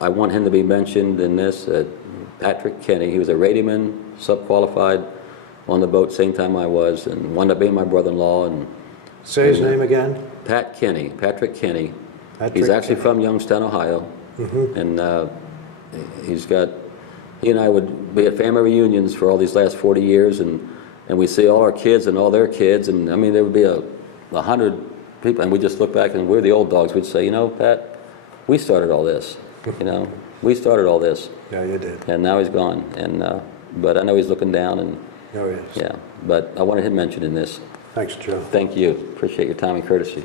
I want him to be mentioned in this. Patrick Kenny, he was a radioman, sub-qualified, on the boat same time I was, and wound up being my brother-in-law. And Say his name again. Patrick Kenny. Patrick He's actually Kenny. from Youngstown, Ohio, and he and I would be at family reunions for all these last 40 years, and we see all our kids and all their kids, and I mean there would be 100 people, and we just look back and we're the old dogs. We'd say, you know, Pat, we started all this, you know, we started all this. Yeah, you did. And now he's gone, and but I know he's looking down, and Oh, yes. yeah, but I wanted him mentioned in this. Thanks, Joe. Thank you. Appreciate your time and courtesy.